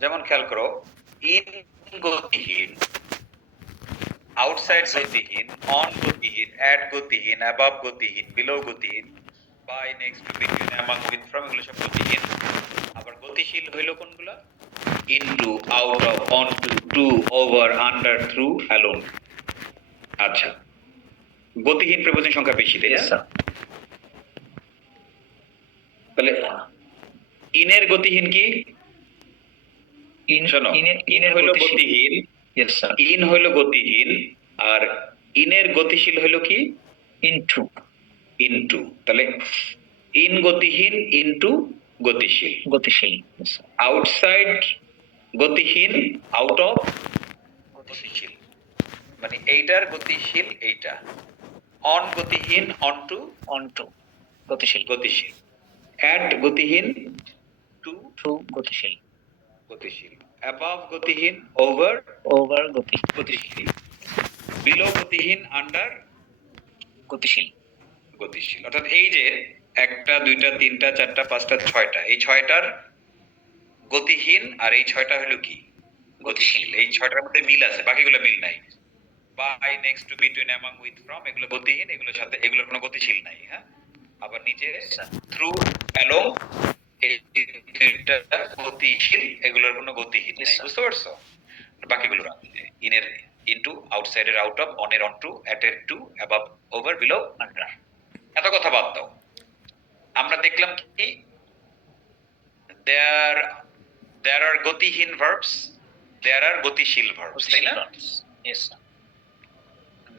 যেমন খেয়াল করো, ইন গতিহীন, আউটসাইড গতিহীন, অন গতিহীন, অ্যাট গতিহীন, অ্যাবাভ গতিহীন, বিলো গতিহীন, by, next to, between, among, with, from, এগুলো সব গতিহীন। আবার গতিশীল হইল কোনগুলা? Into, out of, onto, over, under, through, along. আচ্ছা, গতিহীন প্রিপোজিশন সংখ্যা বেশি, তাই না? তাহলে ইনের গতিহীন কি? শোনো, ইন হইল গতিহীন, ইন হইল গতিহীন, আর ইনের গতিশীল হইল কি? ইনটু। ইনটু, তাহলে ইন গতিহীন, ইনটু গতিশীল। গতিশীল। আউটসাইড গতিহীন, আউট অফ গতিশীল, মানে এইটার গতিশীল এইটা। অন গতিহীন, অনটু, অনটু গতিশীল। গতিশীল। অ্যাট গতিহীন, টু, টু গতিশীল। গতিশীল। অ্যাবাভ গতিহীন, ওভার, ওভার গতিশীল। বিলো গতিহীন, আন্ডার গতিশীল। গতিশীল। অর্থাৎ এই যে একটা, দুইটা, তিনটা, চারটা, পাঁচটা, ছয়টা, এই ছয়টার গতিহীন, আর এই ছয়টা হলো কি? গতিশীল। এই ছয়টার মধ্যে মিল আছে, বাকিগুলো মিল নাই। By, next to, between, among, with, from, এগুলো গতিহীন, এগুলোর সাথে এগুলোর কোনো গতিশীল নাই। হ্যাঁ, আবার নিচে থ্রু, অ্যালোং, এই তিনটা গতিশীল, এগুলোর কোনো গতিহীন নাই। বুঝতে পারছো? বাকিগুলো ইনের ইনটু, আউটসাইডের আউট অফ, অনের অন টু, অ্যাটের to, above, over, below, under. এত কথা বাদ দাও। আমরা দেখলাম কি, there are গতিহীন verbs, there are গতিশীল verbs, তাই না? Yes sir.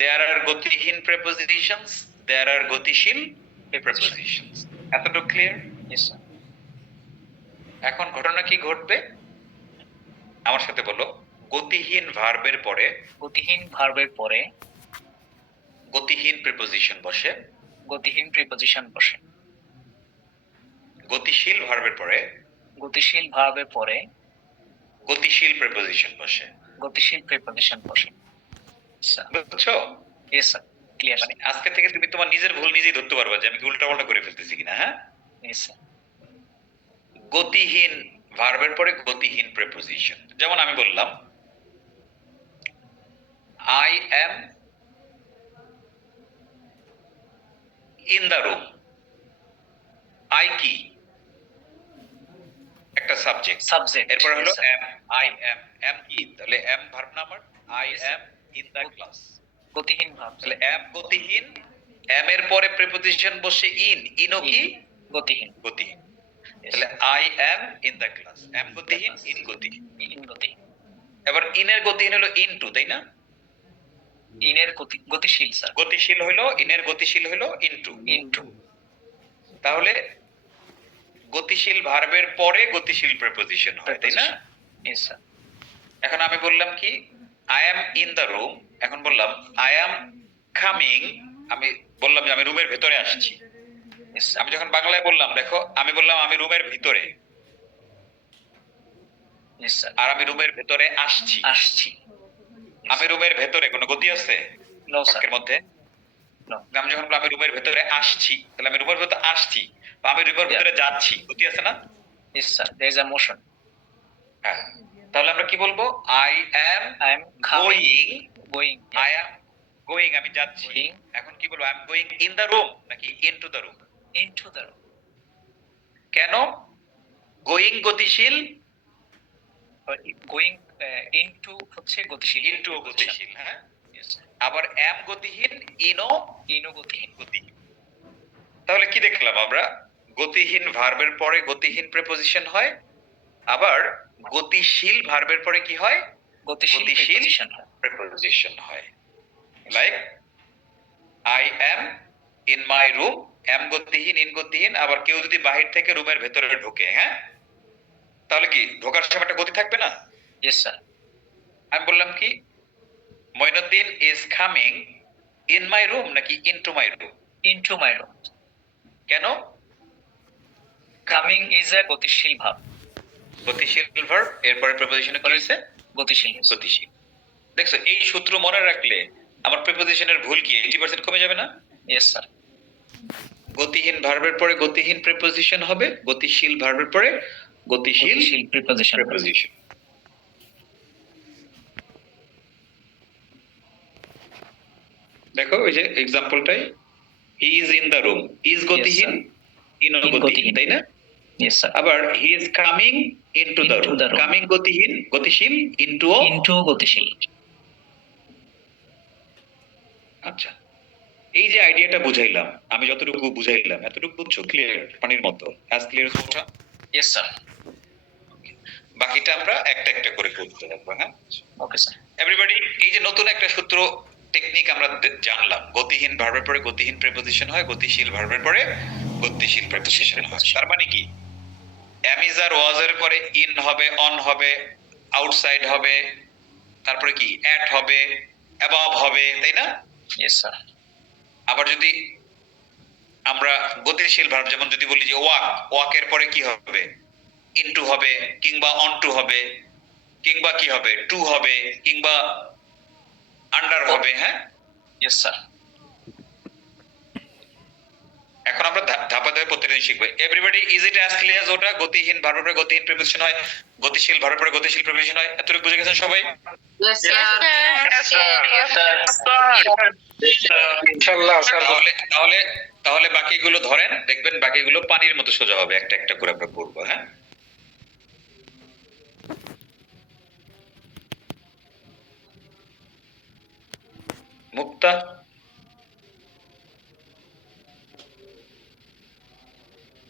There are গতিহীন prepositions, there are গতিশীল prepositions. এতটুকু ক্লিয়ার? Yes sir. এখন ঘটনা কি ঘটবে আমার সাথে বলো। গতিহীন ভার্বের পরে, গতিহীন ভার্বের পরে গতিহীন প্রিপোজিশন বসে, গতিহীন প্রিপোজিশন বসে। গতিশীল ভার্বের পরে, গতিশীল ভার্বের পরে গতিশীল প্রিপোজিশন বসে, গতিশীল প্রিপোজিশন বসে। বুঝছো? Yes sir, clear. মানে আজকে থেকে তুমি তোমার নিজের ভুল নিজেই ধরতে পারবে যে আমি কি উল্টাপাল্টা করে ফেলতেছি কিনা। হ্যাঁ, ইয়েস স্যার। গতিহীন ভার্বের পরে গতিহীন প্রিপোজিশন, যেমন আমি বললাম I am in the room. I কি? একটা সাবজেক্ট। এরপর হলো অ্যাম, আই অ্যাম। অ্যাম কি? তাহলে am verb number, I am in the class, গতিহীন ভার্ব। তাহলে অ্যাম গতিহীন, অ্যাম এর পরে প্রিপোজিশন বসে ইন, ইনও কি? গতিহীন। গতিহীন। তাহলে I am in the class, am গতিহীন, ইন গতিহীন। ইন গতিহীন। এবার ইনের গতিহীন হলো ইনটু, তাই না? ইনের গতিশীল স্যার। গতিশীল হলো, ইনের গতিশীল হলো ইনটু। ইনটু। তাহলে গতিশীল ভার্বের পরে গতিশীল প্রিপোজিশন হয়, তাই না? Yes sir. এখন আমি বললাম কি, I am in the room. এখন বললাম আই অ্যাম কামিং, আমি বললাম যে আমি রুমের ভিতরে আসছি। আমি যখন বাংলায় বললাম, দেখো আমি বললাম আমি রুমের ভিতরে, यस স্যার, আর আমি রুমের ভিতরে আসছি। আসছি। আমি রুমের ভিতরে কোনো গতি আছে? No sir. এর মধ্যে নো। আমি যখন বললাম আমি রুমের ভিতরে আসছি, তাহলে আমি রুমের ভিতরে আসছি বা আমি রুমের ভিতরে যাচ্ছি, গতি আছে না? Yes sir, there is a motion. হ্যাঁ, তাহলে আমরা কি বলবো? I am going, going, I am going, আমি যাচ্ছি। এখন কি বলবো? I am going in the room নাকি into the room? Into the room. কেন? গোয়িং গতিশীল, গোয়িং ইনটু হচ্ছে গতিশীল, ইনটু গতিশীল। হ্যাঁ, আবার অ্যাম গতিহীন, ইনও গতিহীন। গতিহীন। তাহলে কি দেখলাম আমরা? গতিহীন ভার্বের পরে গতিহীন প্রিপোজিশন হয়, আবার গতিশীল ভার্বের পরে কি হয়? গতিশীল প্রিপোজিশন হয়। Like I am in my room, am গতিহীন, ইন গতিহীন। আবার কেউ যদি বাহির থেকে রুমের ভেতরে ঢোকে, হ্যাঁ, তাহলে কি ঢোকার সময় একটা গতি থাকবে না? Yes sir. আমি বললাম কি, Moinuddin is coming in my room নাকি into my room? Into my room. কেন? কামিং ইজ আ গতিশীল ভার্ব। গতিশীল ভার্ব, এরপরে প্রিপোজিশনে কি হইছে? গতিশীল। গতিশীল। দেখছো, এই সূত্র মনে রাখলে আমার প্রিপোজিশনের ভুল কি 80% কমে যাবে না? Yes sir. গতিহীন ভার্বের পরে গতিহীন প্রিপোজিশন হবে, গতিশীল ভার্বের পরে গতিশীল প্রিপোজিশন। দেখো ওই যে এক্সাম্পলটাই, he is in the room, is গতিহীন, ইন গতিহীন, তাই না? Yes, sir. আবার he is coming into the room, coming গতিহীন, গতিশীল, ইনটু গতিশীল। আচ্ছা, এই যে আইডিয়াটা বুঝাইলাম, আমি যতটুকু বুঝাইলাম এতটুকু বুঝছো? ক্লিয়ার? পানির মতো as clear S water? Yes, sir. বাকিটা আমরা একটা একটা করে করতে থাকবো। হ্যাঁ, ওকে স্যার। এভরিবডি, এই যে নতুন একটা সূত্র টেকনিক আমরা জানলাম, গতিহীন ভার্বের পরে গতিহীন প্রিপোজিশন হয়, গতিশীল ভার্বের পরে গতিশীল প্রিপোজিশন হয়। তার মানে কি, am is আর was এর পরে ইন হবে, অন হবে, আউটসাইড হবে, তারপরে কি অ্যাট হবে, অ্যাবভ হবে, তাই না? Yes sir. আবার যদি আমরা গতিশীল ভার্ব, যেমন যদি বলি যে ওয়াক, ওয়াকের পরে কি হবে? ইনটু হবে, কিংবা অনটু হবে, কিংবা কি হবে? টু হবে, কিংবা আন্ডার হবে। হ্যাঁ, ইয়েস স্যার। এখন আমরা ধাপে ধাপে প্রতিদিন শিখবো। Everybody, is it as clear? ওটা গতিহীন ভার্বের পরে গতিহীন প্রিপোজিশন হয়, গতিশীল ভার্বের পরে গতিশীল প্রিপোজিশন হয়। এতটুকু বুঝে গেছেন সবাই? তাহলে তাহলে বাকিগুলো ধরেন, দেখবেন বাকিগুলো পানির মতো সোজা হবে, একটা একটা করে আমরা পড়বো। হ্যাঁ, মুক্তা,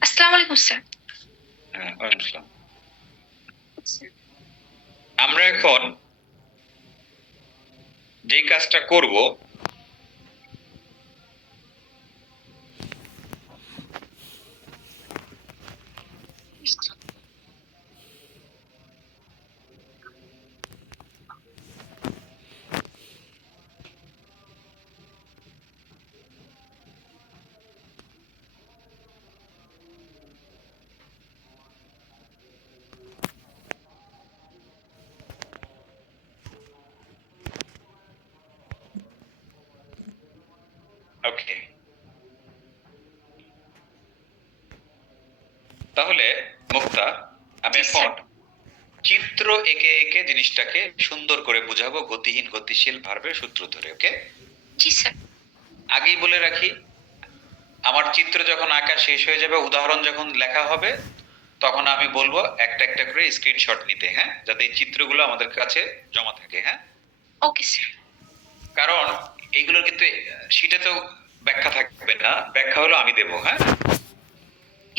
আসসালামু আলাইকুম স্যার। হ্যাঁ, ওয়ালাইকুম আসসালাম। আমরা এখন যে কাজটা করব, ওকে, তাহলে মুক্তা, আমি জি, এখন স্যার। চিত্র এঁকে এঁকে জিনিসটাকে সুন্দর করে বুঝাবো, গতিহীন গতিশীল ভার্বের সূত্র ধরে। ওকে, জি স্যার। আগেই বলে রাখি, আমার চিত্র যখন আঁকা শেষ হয়ে যাবে, উদাহরণ যখন লেখা হবে, তখন আমি বলবো একটা একটা করে স্ক্রিনশট নিতে। হ্যাঁ, যাতে এই চিত্রগুলো আমাদের কাছে জমা থাকে। হ্যাঁ, ওকে স্যার। কারণ এইগুলোর কিন্তু শীটে তো ব্যাখ্যা থাকবে না, ব্যাখ্যা হলো আমি দেবো। হ্যাঁ,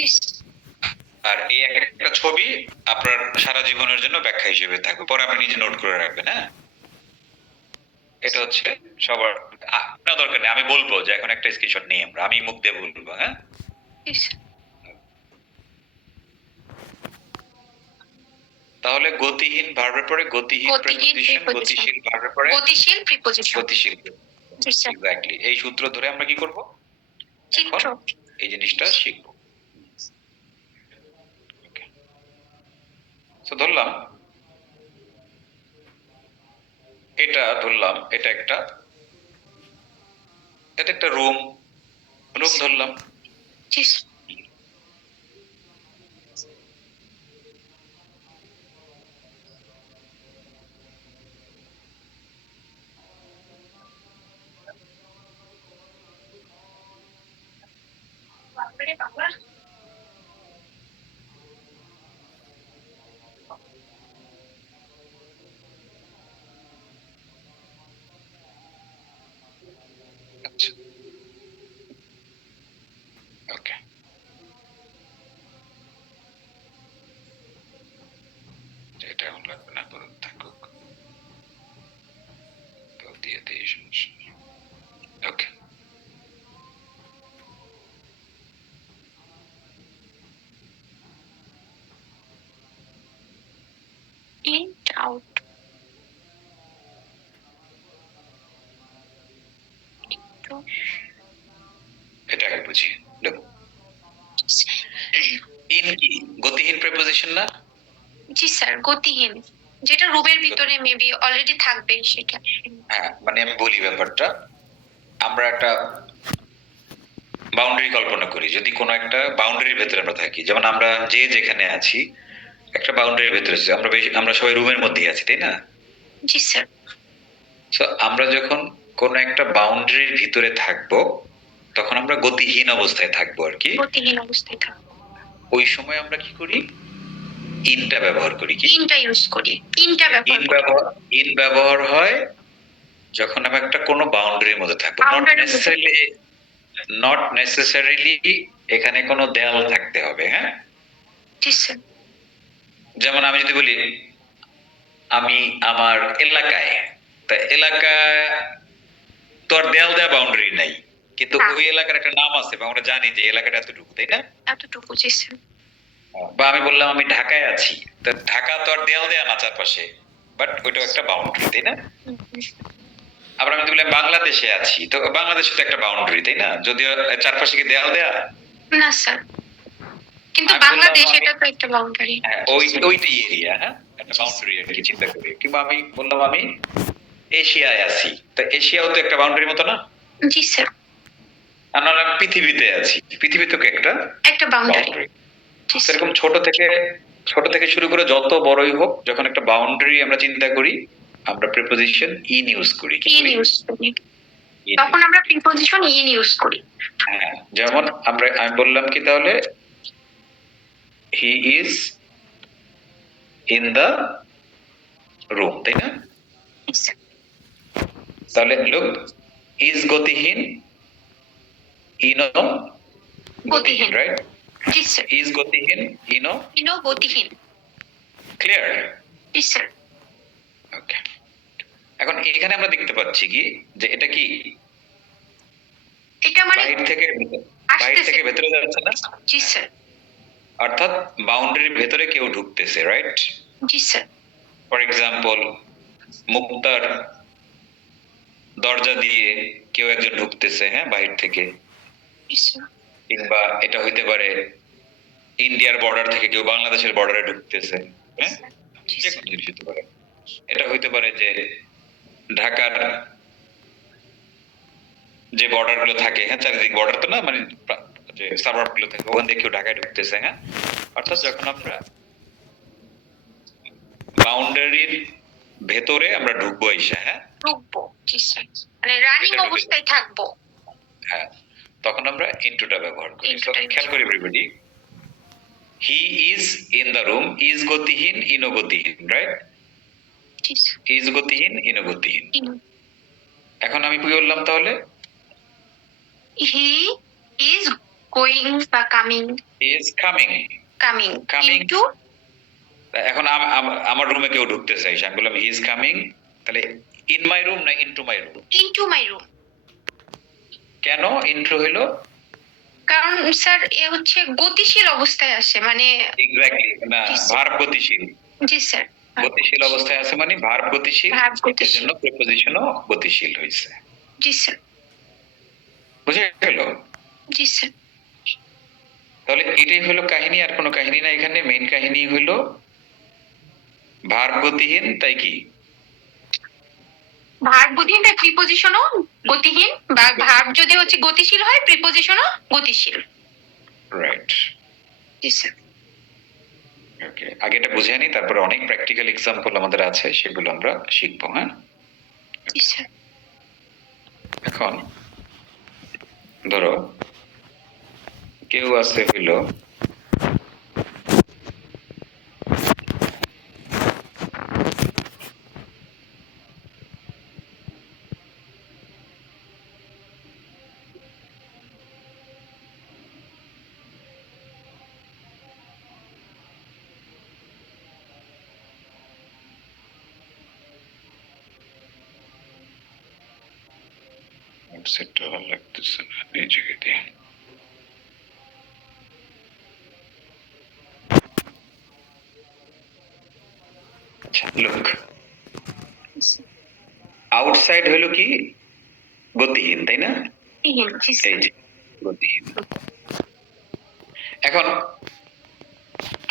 ইস, আর এই একটা ছবি আপনার সারা জীবনের জন্য ব্যাখ্যা হিসেবে থাকবে, পরে আপনি নিজে নোট করে রাখবেন। হ্যাঁ, এটা হচ্ছে সবার আপনার দরকার নেই, আমি বলবো যে এখন একটা স্ক্রিনশট নিই আমরা, আমি মুখ দিয়ে বলবো। হ্যাঁ, ইস। তাহলে গতিহীন ভার্বের পরে গতিহীন গতিহীন প্রিপোজিশন, preposition। গতিশীল ভার্বের পরে গতিশীল প্রিপোজিশন। গতিশীল। জি স্যার। এক্স্যাক্টলি, এই সূত্র ধরে আমরা কি করব? চিত্র। এখন এই জিনিসটা শিখব। ওকে, তো ধরলাম এটা, ধরলাম এটা একটা, এটা একটা রুম, রুম ধরলাম। জি স্যার। বাবারে বাবা। আচ্ছা, ওকে, এটা এখন লাগবে না, বরং থাকুক, তো দিয়ে দিই, সমস্যা নেই। ওকে, ইন আউট। একটু। এটা আগে বুঝি। দেখো, ইন কি গতিহীন প্রিপোজিশন না? জি স্যার, গতিহীন, যেটা রুমের ভিতরে মেবি অলরেডি থাকবে সেটা। হ্যাঁ, মানে আমি বলি ব্যাপারটা, আমরা একটা বাউন্ডারি কল্পনা করি, যদি কোনো একটা বাউন্ডারির ভেতরে আমরা থাকি, যেমন আমরা যে যেখানে আছি একটা বাউন্ডারির ভেতরে আছি, আমরা সবাই রুমের মধ্যেই আছি, তাই না? জি স্যার। সো আমরা যখন কোন একটা বাউন্ডারির ভিতরে থাকবো তখন আমরা গতিহীন অবস্থায় থাকবো আর কি। গতিহীন অবস্থায় থাকবো। ওই সময় আমরা কি করি? ইনটা ব্যবহার করি। কি ইনটা ইউজ করি, ইনটা ইন ব্যবহার করি। ব্যবহার ইন ব্যবহার হয় যখন আমি একটা কোনো বাউন্ডারির মধ্যে থাকবো। নট নেসেসারিলি এখানে কোনো দেয়াল থাকতে হবে। হ্যাঁ, জি স্যার। যেমন আমি যদি বলি আমি আমার এলাকায়, তা এলাকায় তো আর দেয়াল দেওয়া বাউন্ডারি নাই, কিন্তু না। ওই এলাকার একটা নাম আছে বা আমরা জানি যে এলাকাটা এতটুকু, তাই না? এতটুকু, জি স্যার। বা আমি বললাম আমি ঢাকায় আছি, তা ঢাকা তো আর দেয়াল দেয়া না চারপাশে, বাট ওইটাও একটা বাউন্ডারি, তাই না? আবার আমি বললাম বাংলাদেশে আছি, তো বাংলাদেশে তো একটা বাউন্ডারি, তাই না? যদিও চারপাশে কি দেয়াল দেয়া? না স্যার, কিন্তু আমি বললাম বাংলাদেশ আমি- এটা তো একটা বাউন্ডারি। হ্যাঁ, ওইটাই এরিয়া। হ্যাঁ, একটা বাউন্ডারি আর কি চিন্তা করি। কিংবা আমি বললাম আমি এশিয়ায় আছি, তা এশিয়াও তো একটা বাউন্ডারির মতো না? জি স্যার, আমরা পৃথিবীতে আছি, পৃথিবী তো একটা একটা বাউন্ডারি। বাউন্ডারি। জি স্যার। সেরকম ছোট থেকে শুরু করে যত বড়ই হোক, যখন একটা বাউন্ডারি আমরা চিন্তা করি আমরা প্রিপোজিশন ইন ইউজ করি। কি ইন করি? ইউজ করি, In তখন use। আমরা প্রিপজিশন ইন ইউজ করি। হ্যাঁ, যেমন আমি বললাম কি তাহলে he is in the room, তাই না? জি স্যার। তাহলে লুক, ইজ গতিহীন, ইনো গতিহীন, গতিহীন। রাইট? জি স্যার। ইজ গতিহীন, ইনো ইনো গতিহীন। ক্লিয়ার? জি স্যার। ওকে, এখন এখানে আমরা দেখতে পাচ্ছি কি যে এটা কি এটা মানে বাহির থেকে আসতেছে। ভেতরে যাচ্ছে না? জি স্যার। অর্থাৎ বাউন্ডারির ভেতরে কেউ ঢুকতেছে, রাইট? জি স্যার। ফর এক্সাম্পল মুক্তার দরজা দিয়ে কেউ একজন ঢুকতেছে, হ্যাঁ, বাহির থেকে। জি স্যার। কিংবা এটা হইতে পারে ইন্ডিয়ার বর্ডার থেকে কেউ বাংলাদেশের বর্ডারে ঢুকতেছে, হ্যাঁ, জি যে স্যার। কোনো জিনিস হতে পারে। এটা হইতে পারে যে ঢাকার যে বর্ডার গুলো থাকে, হ্যাঁ, চারিদিক বর্ডার তো না, মানে যে সার্ভার গুলো থাকে ওখান থেকে কেউ ঢাকায় ঢুকতেছে। হ্যাঁ, অর্থাৎ যখন আমরা বাউন্ডারির ভেতরে আমরা ঢুকবো এসে, হ্যাঁ, ঢুকবো। জি স্যার, মানে রানিং এটা ঢুকে অবস্থায় থাকবো। হ্যাঁ, তখন আমরা ইনটুটা ব্যবহার করি। Into So, টা use খেয়াল করি everybody, he is in the room, is গতিহীন, ইনো গতিহীন, রাইট? জি স্যার। ইজ গতিহীন, ইনো গতিহীন। ইনো। এখন আমি কি বললাম তাহলে? হি ইজ গোয়িং বা coming. Is coming. Coming Coming। Into. এখন আমার রুমে কেউ ঢুকতে চাইছে, আমি বললাম হি ইজ কামিং, তাহলে ইন মাই রুম না into my room? Into my room. কেন ইনটু হলো? কারণ স্যার এ হচ্ছে গতিশীল অবস্থায় আসে, মানে এক্স্যাক্টলি না, জি, স্যার। ভার্ব গতিশীল। জি স্যার। গতিশীল অবস্থায় আছে মানে ভার্ব গতিশীল, ভার্ব এর গতিশীল। জন্য প্রিপোজিশনও গতিশীল হয়েছে। জি স্যার। বুঝে গেল? জি স্যার। তাহলে এটাই হলো কাহিনী, আর কোনো কাহিনী না। এখানে মেইন কাহিনী হলো ভার্ব গতিহীন, তাই কি ভার্ব গতিহীন তাই প্রিপজিশনও গতিহীন, বা ভার্ব যদি হচ্ছে গতিশীল হয় প্রিপজিশনও গতিশীল। রাইট? জি স্যার। ওকে, আগে এটা বুঝে নি, তারপরে অনেক প্র্যাকটিক্যাল এক্সাম্পল আমাদের আছে, সেগুলো আমরা শিখবো। হ্যাঁ, জি স্যার। এখন ধরো কেউ আছে হইলো সেটটা ভালো লাগতেছে না এই জায়গায় দিয়ে। লুক, আউটসাইড হলো কি গতিহীন, তাই না? গতিহীন। জি এই স্যার। যে গতিহীন। এখন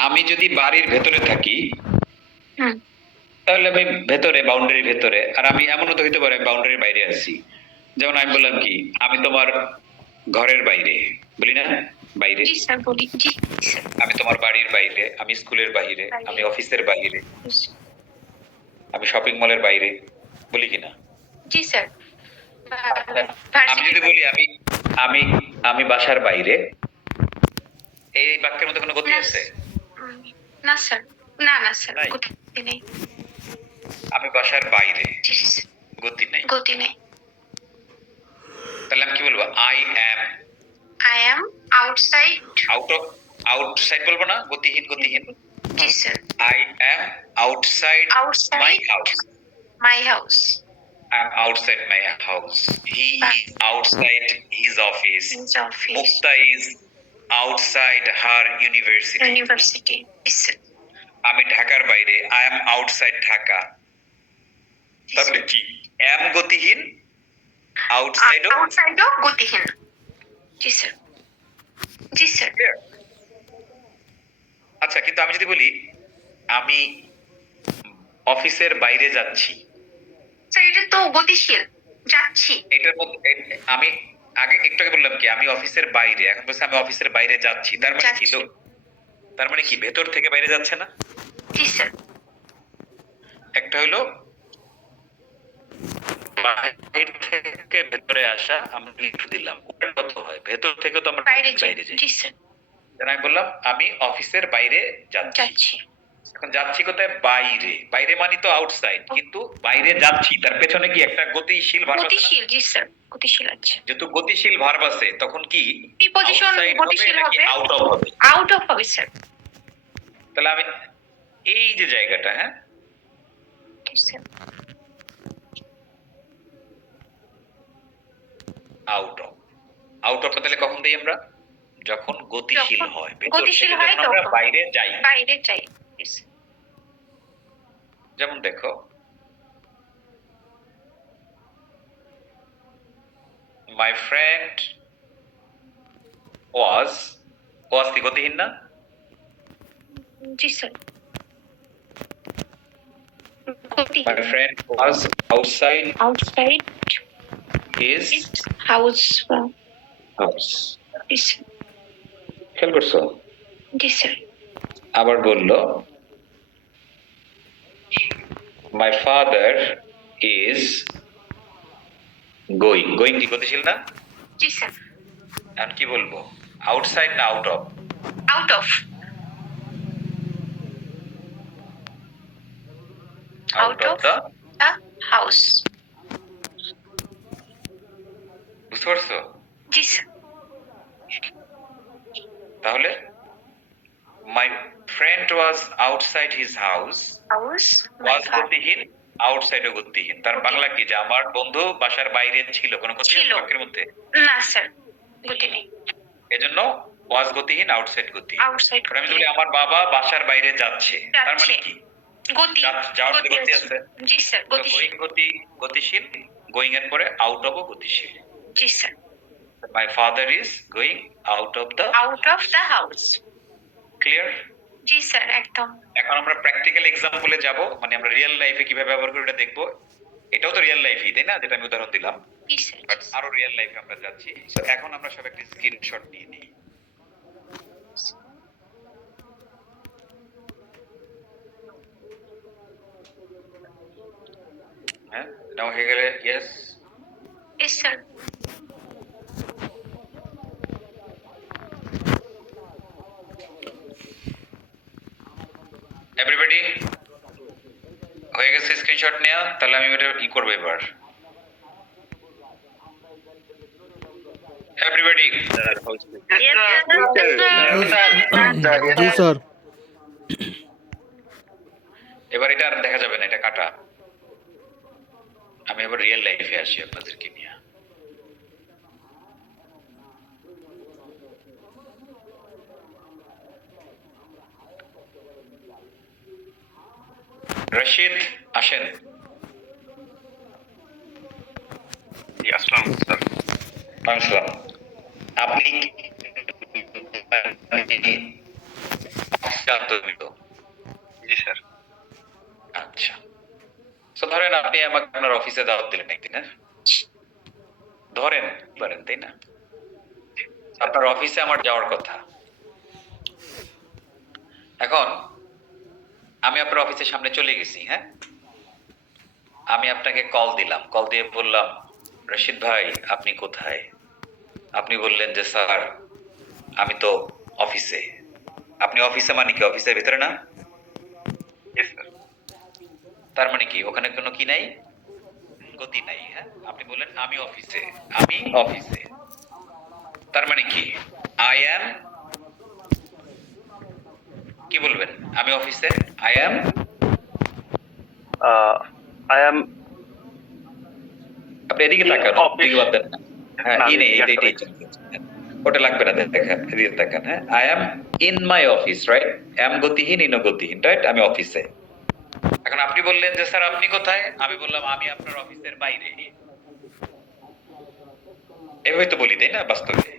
আমি যদি বাড়ির ভেতরে থাকি হুম। তাহলে আমি ভেতরে, বাউন্ডারির ভেতরে, আর আমি এমনও তো হইতে পারে বাউন্ডারির বাইরে আছি। যেমন আমি বললাম কি আমি তোমার ঘরের বাইরে, বলি না বাইরে, জি স্যার বলি। জি স্যার। আমি তোমার বাড়ির বাইরে, আমি স্কুলের বাইরে, বাইরে। আমি অফিসের বাইরে, আমি শপিং মলের বাইরে, বলি কিনা? জি স্যার। আমি যদি বলি আমি আমি আমি বাসার বাইরে, এই বাক্যের মধ্যে কোনো গতি আছে? না স্যার, না স্যার, নাই। গতি নেই। আমি বাসার বাইরে, জি, স্যার, গতি নেই। গতি নেই। তাহলে আমি কি বলবো? I I am outside. Outside বলবো না? গতিহীন গতিহীন। জি sir, I am outside my outside house. my house. I am outside my house. He is outside his office. His office. Mukta is outside her university. University. G sir, আমি ঢাকার বাইরে, I am outside Dhaka. তাহলে কি? am গতিহীন, outside ও outside ও গতিহীন। জি স্যার, জি স্যার। clear? আচ্ছা, কিন্তু আমি যদি বলি আমি অফিসের বাইরে যাচ্ছি, স্যার এটা তো গতিশীল, যাচ্ছি। এটার মধ্যে আমি আগে একটু আগে বললাম কি আমি অফিসের বাইরে, এখন বলছি আমি অফিসের বাইরে যাচ্ছি, তার মানে কি? যাচ্ছি। তার মানে কি ভেতর থেকে বাইরে যাচ্ছে না? জি স্যার, একটা হলো বাইরে থেকে ভেতরে আসা, আমরা লিখে দিলাম, ওটা কত হয়? ভেতর থেকে তো আমরা বাইরে বাইরে যাই। জি স্যার, যেন আমি বললাম আমি অফিসের বাইরে যাচ্ছি। যাচ্ছি। এখন যাচ্ছি কোথায়? বাইরে। বাইরে মানে তো আউটসাইড, কিন্তু বাইরে যাচ্ছি তার পেছনে কি একটা গতিশীল ভার্ব আছে না? গতিশীল, জি স্যার, গতিশীল আছে। যেহেতু গতিশীল ভার্ব আছে, তখন কি প্রিপজিশন outside গতিশীল নাকি হবে, আউট অফ হবে? আউট অফ হবে স্যার। তাহলে আমি এই যে জায়গাটা, হ্যাঁ, জি স্যার, আউট অফ তাহলে কখন দেই আমরা? যখন গতিশীল যখন হয়, ভেতর গতিশীল থেকে হয় যখন আমরা তখন। বাইরে যাই। বাইরে যাই। জি স্যার, যেমন দেখো, মাই ফ্রেন্ড ওয়াজ কি গতিহীন না? জি স্যার, মাই গতিহীন। Friend was outside outside his is house. House. জি স্যার, খেয়াল করছো? জি স্যার, আবার বললো মাই ফাদার ইজ গোয়িং কি গতিশীল না? জি স্যার। এখন কি বলবো? আউটসাইড না out of? Out of. Out of the. The house. বুঝতে পারছো? জি স্যার, তাহলে my friend was outside his house, house. Was গতিহীন, আউটসাইড ও গতিহীন। তার বাংলা কি? যে আমার বন্ধু বাসার বাইরে ছিল। কোনো গতি আছে ছিল। বাক্যের মধ্যে? না স্যার, গতি নেই। এজন্য ওয়াজ গতিহীন, আউটসাইড গতি। আউটসাইড। আমি যদি বলি আমার বাবা বাসার বাইরে যাচ্ছে, তার মানে কি? গতি। যাওয়ার মধ্যে গতি আছে। জি স্যার, গতিশীল। গতিশীল, গোয়িং এর পরে আউট অফ ও গতিশীল। জি sir. My father is going out of the. Out of the house. Clear? জি স্যার, একদম। এখন আমরা প্র্যাকটিক্যাল এক্সাম্পলে যাব, মানে আমরা রিয়েল লাইফে কিভাবে ব্যবহার করি ওটা দেখবো। এটাও তো রিয়েল লাইফই, তাই না? যেটা আমি উদাহরণ দিলাম, জি স্যার। বাট আরো রিয়েল লাইফে আমরা যাচ্ছি। সো এখন আমরা সব একটা স্ক্রিনশট নিয়ে নিই। হ্যাঁ, নাও হয়ে গেলে ইয়েস। Yes sir. এভরিবডি হয়ে গেছে স্ক্রিনশট নেওয়া? তাহলে আমি এটা করবো এবার। এভরিবডি জি স্যার। এবার এটা আর দেখা যাবে না, এটা কাটা। আমি এবার রিয়েল লাইফে আসি আপনাদেরকে নিয়ে। রশিদ আসেন। আসসালাম। আপনি জি স্যার। আচ্ছা, তো ধরেন আপনি আমাকে আপনার অফিসে দাওয়াত দিলেন একদিন, হ্যাঁ? ধরেন পারেন, তাই না? আপনার অফিসে আমার যাওয়ার কথা। এখন আমি আপনার অফিসের সামনে চলে গেছি, হ্যাঁ? আমি আপনাকে কল দিলাম, কল দিয়ে বললাম রশিদ ভাই আপনি কোথায়? আপনি বললেন যে স্যার আমি তো অফিসে। আপনি অফিসে মানে কি অফিসের ভিতরে না? জি স্যার। তার মানে কি ওখানে কোনো কি নাই, গতি নাই। হ্যাঁ, আপনি বললেন আমি অফিসে, আমি অফিসে, তার মানে কি আই অ্যাম, কি বলবেন? আমি অফিসে, আই অ্যাম, আই এম আপনি এদিকে In তাকান, office. দিকে বাদ দেন না। হ্যাঁ না, ইনে আমি এটাই ওটা লাগবে না, দেখেন এদিকে তাকান। হ্যাঁ, I am in my office, right? Am গতিহীন, ইনও গতিহীন, রাইট? আমি অফিসে। এখন আপনি বললেন যে স্যার আপনি কোথায়? আমি বললাম আমি আপনার অফিসের বাইরে। এভাবে তো বলি, তাই না? বাস্তবে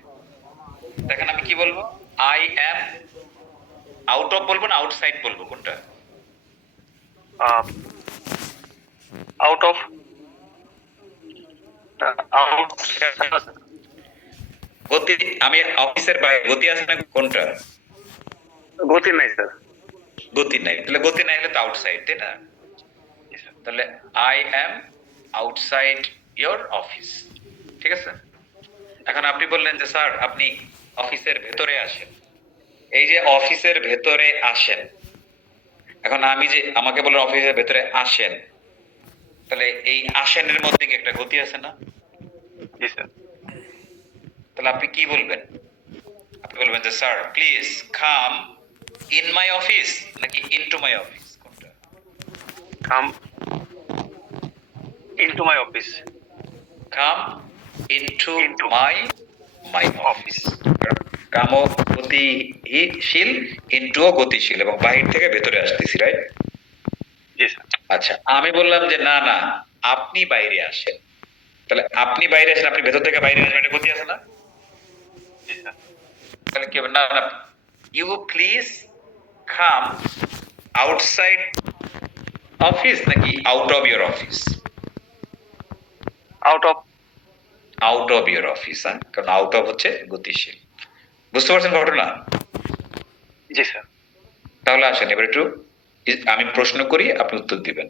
দেখেন আমি কি বলবো, আই অ্যাম আউট অফ বলবো না আউটসাইড বলবো, কোনটা? আউট অফ আউট গতি, আমি অফিসের বাইরে, গতি আছে না, কোনটা? গতি নাই স্যার। গতি নাই, তাহলে গতি নাই হলে তো আউটসাইড, তাই না? তাহলে I am outside your office, ঠিক আছে? এখন আপনি বললেন যে স্যার আপনি অফিসের ভেতরে আসেন। এই যে অফিসের ভেতরে আসেন, এখন আমি যে আমাকে বললেন অফিসের ভেতরে আসেন, তাহলে এই আসেনের মধ্যে কি একটা গতি আছে না? জি স্যার। তাহলে আপনি কি বলবেন? আপনি বলবেন যে sir please come in my office নাকি ইনটু মাই অফিস, কোনটা? Come into my office. Come into Into. My office. কামও গতিশীল, ইনটুও গতিশীল, এবং বাহির থেকে ভেতরে আসতেছি, রাইট? জি স্যার। আচ্ছা, আমি বললাম যে না না আপনি বাইরে আসেন, তাহলে আপনি বাইরে আসেন, আপনি ভেতর থেকে বাইরে আসবেন, এটা গতি আছে না? জি স্যার। তাহলে কি হবে, না না you please come outside office নাকি out of your office? Out of. Out of your office. হ্যাঁ, কারণ আউট অফ হচ্ছে গতিশীল। বুঝতে পারছেন ঘটনা? জি স্যার। তাহলে আসেন এবার একটু আমি প্রশ্ন করি, আপনি উত্তর দিবেন।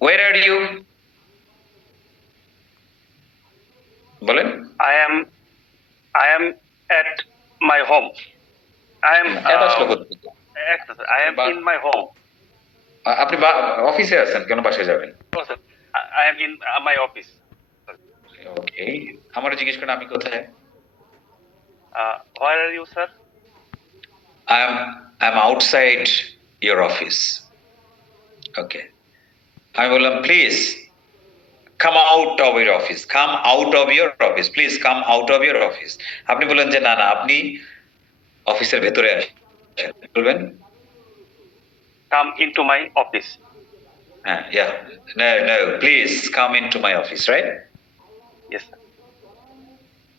ওয়ের আর ইউ, বলেন। I am at my home. I am এত আসলো কোত্থেকে? I am in my home. আপনি অফিসে আছেন, কেন বাসায় যাবেন? Oh, sir. I am in my office. ওকে, আমার জিজ্ঞেস করেন আমি কোথায়? Where are you, sir? I am outside your office. Okay, আমি বললাম please come out of your office, come out of your office, please come out of your office. আপনি বললেন যে না না আপনি অফিসের ভেতরে আসেন, বলবেন Come into my office. হ্যাঁ, yeah, no no please come into my office, right? Yes, sir.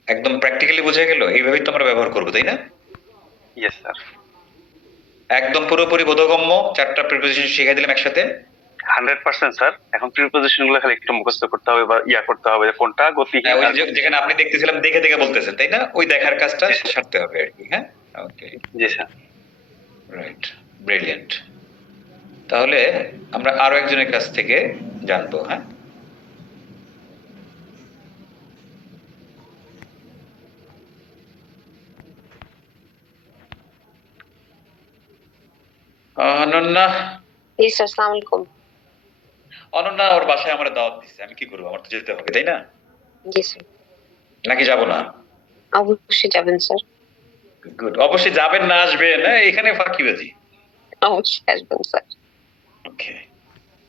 একদম প্র্যাকটিক্যালি বোঝা গেল, এইভাবেই তো আমরা ব্যবহার করবো, তাই না? Yes, sir. একদম পুরোপুরি বোধগম্য, চারটা প্রিপোজিশন শিখাই দিলাম একসাথে। 100%, স্যার। এখন প্রিপোজিশন গুলো খালি একটু মুখস্থ করতে হবে বা করতে হবে যে কোনটা গতিহীন। হ্যাঁ, ওই যেখানে আপনি দেখতেছিলাম দেখে দেখে বলতেছেন, তাই না? ওই দেখার কাজটা জি, স্যার। সারতে হবে আর কি। হ্যাঁ, ওকে, জি স্যার। Right, brilliant. তাহলে আমরা আরো একজনের কাছ থেকে জানবো। হ্যাঁ, অনন্যা। জি স্যার, আসসালামু আলাইকুম। অনন্যা ওর বাসায় আমার দাওয়াত দিচ্ছে, আমি কি করবো? আমার তো যেতে হবে, তাই না? জি স্যার। নাকি যাবো না? অবশ্যই যাবেন স্যার। গুড, অবশ্যই যাবেন না আসবেন? এখানে ফাঁকিবাজি। অবশ্যই আসবেন স্যার। ওকে,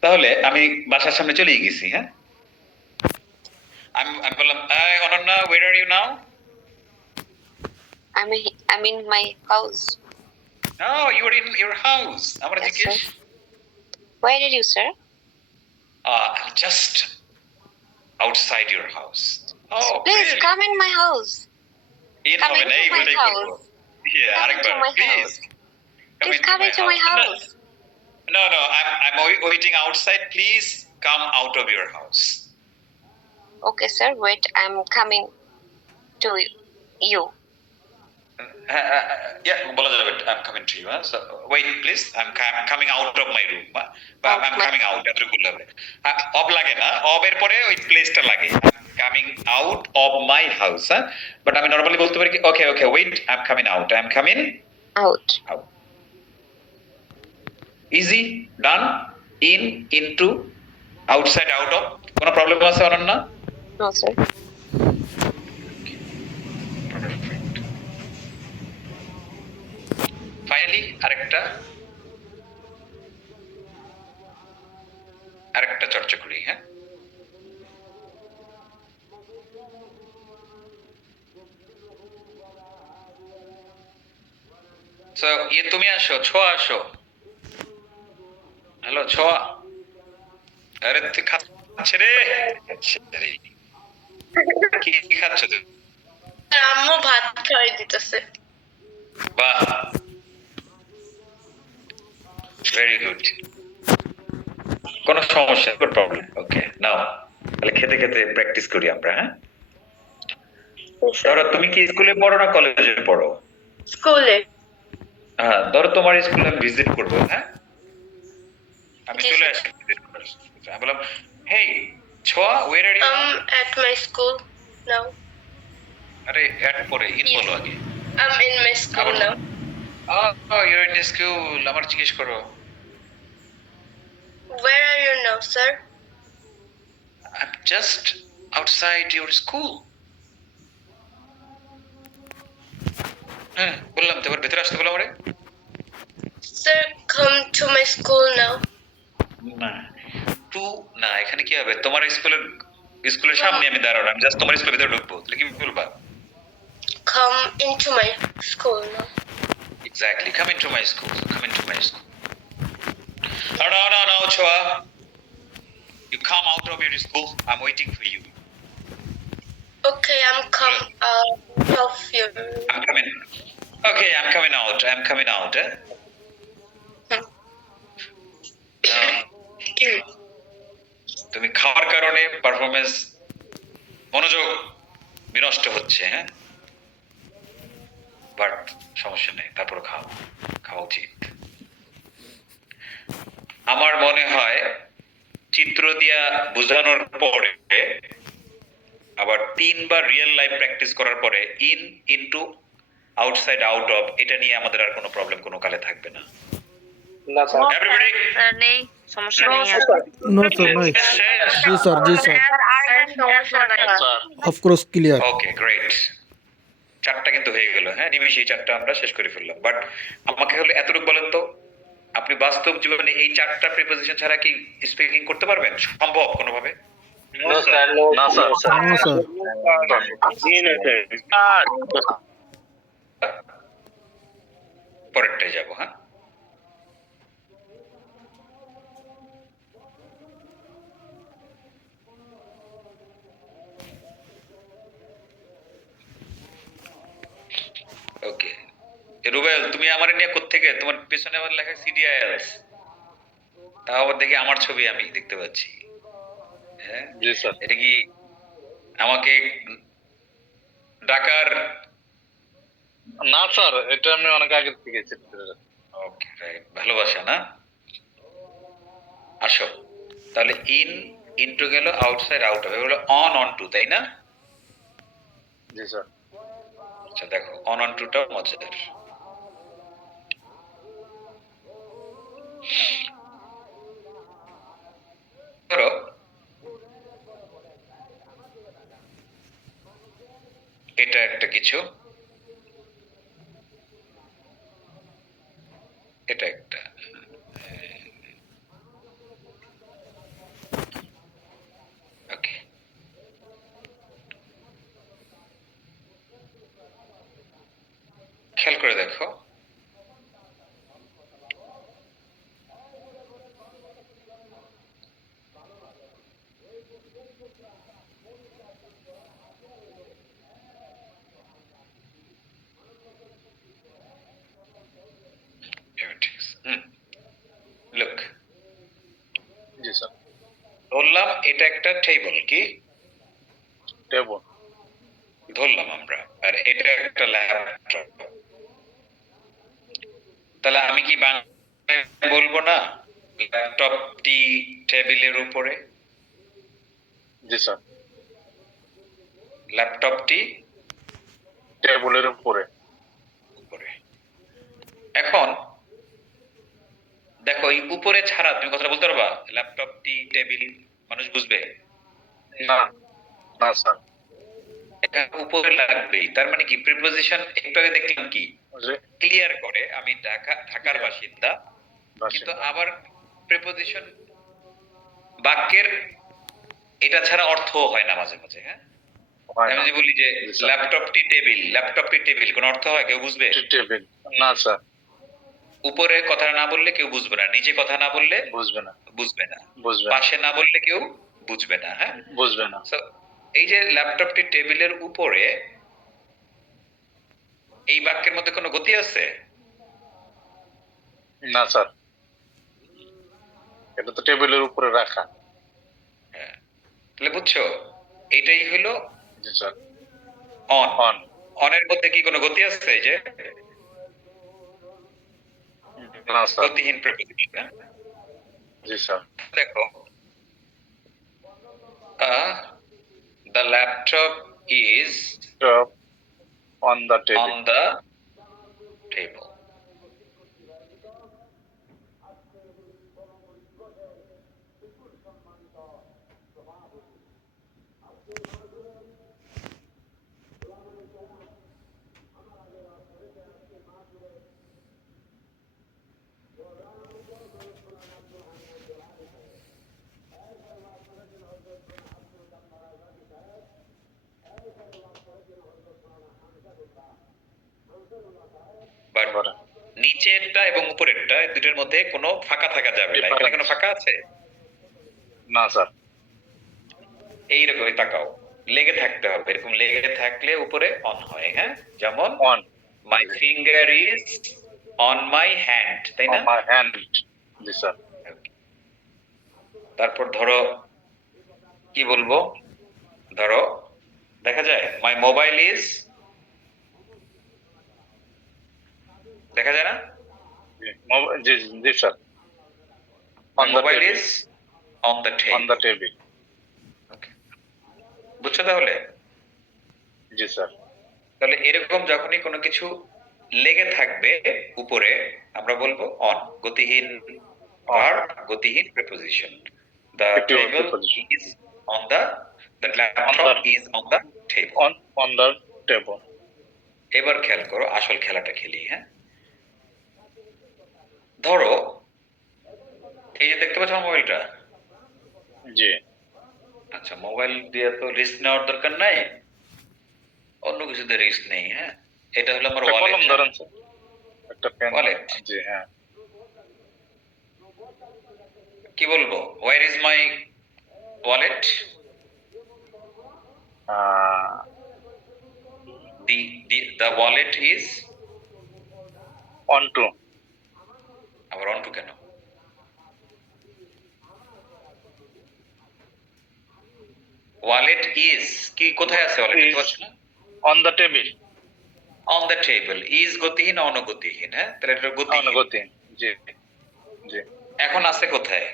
তাহলে আমি বাসার সামনে চলেই গেছি। হ্যাঁ, আমি বললাম Ananya where are you now? I'm in my house. Oh, you are in your house. আমার Yes, জিজ্ঞেস, sir. Where are you, sir? I'm just outside your house. Oh, Please really? come in my house. In Come হবে না, into এই my বলেই করবো। house. Yeah, Come আরেকবার, into my please. house. Please come into my house. No, no, I'm waiting outside. Please come out of your house. Okay, sir. Wait, I'm coming to you. Yeah, বলা যাবে I'm coming to you. So wait please, I'm coming out of my room. I'm coming out, এত বললে হবে। Of লাগে না, of এর পরে ওই প্লেসটা লাগে। I'm coming out of my house, but আমি নরমালি বলতে পারি কি okay okay wait, I'm coming out, I'm coming Out. out. Easy, done. In, into, outside, out of. কোনো প্রবলেম আছে অনন্যা? No, sir. ফাইনালি আরেকটা চর্চা করি, হ্যাঁ? So, তুমি আসো, ছোঁয়া আসো। হ্যালো ছোঁয়া, আরে তুই খাচ্ছে রে, কি খাচ্ছ তুই? আম্মু ভাত খাওয়াই দিতেছে। বাহ, ভেরি গুড, কোনো সমস্যা, কোনো প্রবলেম, ওকে নাও তাহলে খেতে খেতে প্র্যাকটিস করি আমরা, হ্যাঁ? ধরো তুমি কি স্কুলে পড়ো না কলেজে পড়ো? স্কুলে। হ্যাঁ, ধরো তোমার স্কুলে আমি ভিজিট করবো, হ্যাঁ? আমি জি, চলে স্যার। আসি ভিজিট করার। আমি বললাম hey Chhoya, where are you? At my school now. আরে অ্যাড পরে ইন Yes. বলো আগে। I'm in my school now. You're in school, আমার জিজ্ঞেস করো। Where are you now, sir? I'm just outside your school. হ্যাঁ বললাম তো, এবার ভেতরে আসতে বললাম আরে। Sir, come to my school now. না টু না, এখানে কি হবে, তোমার স্কুলের সামনে আমি দাঁড়ানো, আমি জাস্ট তোমার স্কুলের ভিতরে ঢুকবো, তাহলে কি বলবা? Come into my school now. Exactly, come into my school, come into my school. No, Choa, you come out of your school, I'm waiting for you. Okay, I'm come out of your. I'm coming. Okay, I'm coming out, eh? তুমি খাওয়ার কারণে performance মনোযোগ বিনষ্ট হচ্ছে, হ্যাঁ, but সমস্যা নেই, তারপর খাওয়া উচিত। আমার মনে হয় চিত্র দিয়া বোঝানোর পরে আবার 3 বার রিয়েল লাইফ প্র্যাকটিস করার পরে ইনটু আউটসাইড আউট অফ, এটা নিয়ে আমাদের আর কোনো প্রবলেম কোনো কালে থাকবে না। না স্যার। এভরিবডি নেই, সমস্যা নেই। No, sir, no. Ji, sir, ji, sir. Of course, clear. Okay great, 4টা কিন্তু হয়ে গেল, হ্যাঁ, নিমেষেই 4টা আমরা শেষ করে ফেললাম। বাট আমাকে হলে এতটুকু বলেন তো, আপনি বাস্তব জীবনে এই 4টা প্রিপোজিশন ছাড়া কি স্পিকিং করতে পারবেন? সম্ভব কোনোভাবে? No, sir. No, sir. No, sir. পরেরটায় যাব, হ্যাঁ। ওকে রুবেল, তুমি আমার নিয়ে কোত্থেকে, তোমার পেছনে আমার লেখা সিডিআইএলস, তাও আবার দেখি আমার ছবি আমি দেখতে পাচ্ছি, হ্যাঁ? জি স্যার। এটা কি আমাকে ডাকার? না স্যার, এটা আমি অনেক আগে থেকে চেক করে রাখি। ওকে রাইট, ভালোবাসা না? আসো তাহলে ইনটু গেল, আউটসাইড আউট হবে, এগুলো অন টু, তাই না? জি স্যার। আচ্ছা দেখো, অন টুটাও মজাদার। ধরো এটা একটা কিছু, এটা একটা, ওকে খেয়াল করে দেখো, লুক, জি স্যার। ধরলাম এটা একটা টেবল, কি টেবল। ধরলাম আমরা, আর এটা একটা ল্যাপটপ, তাহলে আমি কি বাংলায় বলবো না ল্যাপটপটি টেবিলের উপরে, জি স্যার। ল্যাপটপটি টেবিলের উপরে। উপরে। এখন দেখো এই উপরে ছাড়া তুমি কথাটা বলতে পারবা ল্যাপটপটি টেবিল, মানুষ বুঝবে? না না স্যার। এখানে উপরে লাগবেই, তার মানে কি প্রিপোজিশন একটু আগে দেখলাম কি যে ক্লিয়ার করে আমি ঢাকার বাসিন্দা, কিন্তু বাসিন্দা। আবার প্রিপোজিশন বাক্যের এটা ছাড়া অর্থ হয় না মাঝে মাঝে। হ্যাঁ, হয় আমি না। যদি বলি যে জি স্যার। ল্যাপটপটি টেবিল কোন অর্থ হয়? কেউ বুঝবে? টেবিল। না স্যার, উপরে কথা না বললে কেউ বুঝবে না, নিচে কথা না বললে বুঝবে না। বুঝবে না, বুঝবে না। পাশে না বললে কেউ বুঝবে না। হ্যাঁ, বুঝবে না। So, এই যে ল্যাপটপটি টেবিলের উপরে, এই বাক্যের মধ্যে কোনো গতি আছে? না স্যার, এটা তো টেবিলের উপরে রাখা। হ্যাঁ, তাহলে বুঝছো এটাই হলো জি স্যার। অন। অন। অনের মধ্যে কি কোনো গতি আছে? এই যে না স্যার। গতিহীন প্রিপোজিশন। জি স্যার। দেখো the laptop is on the table. on the table. But নিচেরটা এবং উপরেরটা এই দুটোর মধ্যে কোনো ফাঁকা থাকা যাবে না। এখানে কোনো ফাঁকা আছে? না স্যার। এইরকমই তাকাও, লেগে থাকতে হবে, এরকম লেগে থাকলে উপরে অন হয়। হ্যাঁ, যেমন on. My finger is on my hand, তাই না? On my hand. G sir. তারপর ধরো কি বলবো, ধরো দেখা যায় মাই মোবাইল ইজ, দেখা যায় না? জি জি sir. My on the mobile table. Is on the on the table. বুঝছো তাহলে? জি স্যার। তাহলে এরকম যখনই কোনো কিছু লেগে থাকবে উপরে, আমরা বলবো অন, গতিহীন ভার্ব, গতিহীন preposition. The Active table preposition. is on the laptop is on the table. On the table. এবার খেয়াল করো, আসল খেলাটা খেলি। হ্যাঁ, ধরো এই যে দেখতে পাচ্ছ মোবাইলটা, জি। আচ্ছা মোবাইল দিয়ে তো রিস্ক নেওয়ার দরকার নাই, অন্য কিছুতে রিস্ক নেই। হ্যাঁ, এটা হলো আমার একটা ওয়ালেট। কলম ধরেন স্যার, একটা পেন। Wallet. জি হ্যাঁ। কি বলবো, where is my wallet? The wallet is onto. আবার অন টু কেন? ওয়ালেট ইজ কি কোথায় আছে? ওয়ালেট দেখতে পাচ্ছ না? On the table. On the table. Is গতিহীন, অনগতিহীন। হ্যাঁ, তাহলে এটা গতিহীন। অনুগতি। জি জি। এখন আছে কোথায়?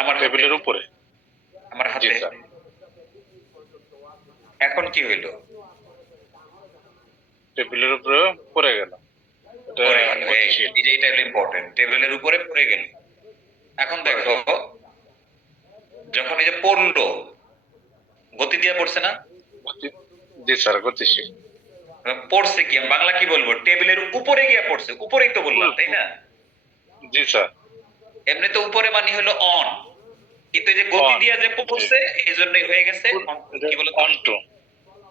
আমার টেবিলের উপরে। আমার জি হাতে। স্যার। এখন কি হইলো? টেবিলের উপরে পড়ে গেল। এটা পড়ে গেল। গতিশীল। এই যে এটা হলো ইম্পর্টেন্ট, টেবিলের উপরে পড়ে গেল। এখন দেখো যখন এই যে পড়লো, গতি দিয়ে পড়ছে না? জি স্যার, গতিশীল। পড়ছে কি, আমি বাংলা কি বলবো, টেবিলের উপরে গিয়ে পড়ছে, উপরেই তো বললাম, তাই না? জি স্যার। এমনি তো উপরে মানে হলো অন, কিন্তু এই যে গতি On. দিয়ে যে পড়ছে এই জন্যই হয়ে গেছে কি বলো, অন টু।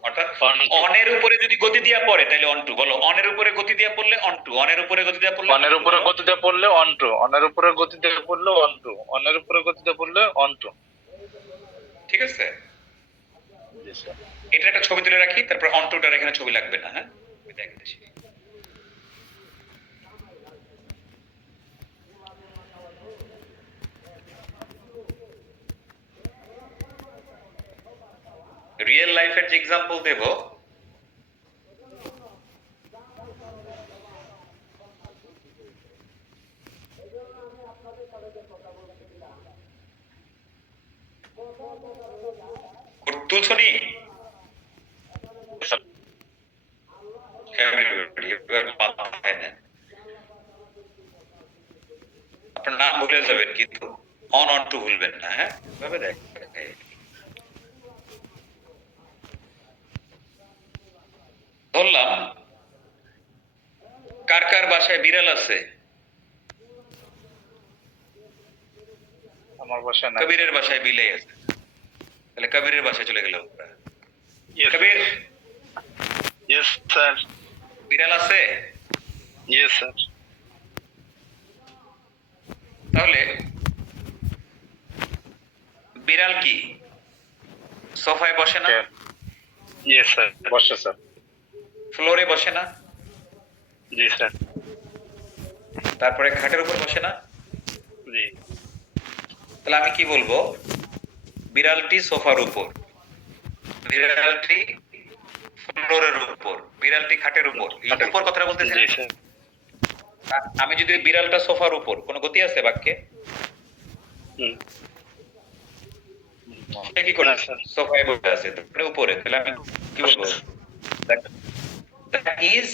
অর্থাৎ On to. অনের উপরে যদি গতি দিয়া পড়ে তাহলে অন টু। বলো, অনের উপরে গতি দিয়া পড়লে অন টু, অনের উপরে গতি দিয়া পড়লে অনের উপরে গতি দিয়ে পড়লে অন টু, অনের উপরে গতি দিয়ে পড়লে অন টু, অনের উপরে গতি দিয়ে পড়লে অন টু। ঠিক আছে? জি স্যার। এটা একটা ছবি তুলে রাখি, তারপর অন টুটার এখানে ছবি লাগবে না। হ্যাঁ, আমি দেখাচ্ছি। রিয়েল লাইফের যে এক্সাম্পল দেব, তুলছনি স্যার Everybody, এবার মাথায় নেন। আপনার নাম ভুলে যাবেন কিন্তু অন অন টু ভুলবেন না, হ্যাঁ ভাবে দেখ। ধরলাম কার কার বাসায় বিড়াল আছে? আমার বাসা না কবিরের বাসায় বিলাই আছে, তাহলে কবিরের বাসায় চলে গেলাম আমরা। Yes. কবির, ইয়েস স্যার বিড়াল আছে? ইয়েস স্যার তাহলে বিড়াল কি সোফায় বসে না, ইয়েস স্যার বসে স্যার ফ্লোরে বসে না, জি স্যার তারপরে খাটের উপর বসে না? জি তাহলে আমি কি বলবো? বিড়ালটি সোফার উপর, বিড়ালটি ফ্লোরের উপর, বিড়ালটি খাটের উপর। এই উপর কথাটা বলতেছি জি না? স্যার আমি যদি বিড়ালটা সোফার উপর, কোনো গতি আছে বাক্যে? হুম সে কি করে? না, স্যার। সোফায় বসে আছে, তারপরে উপরে, তাহলে আমি কি বলবো? That is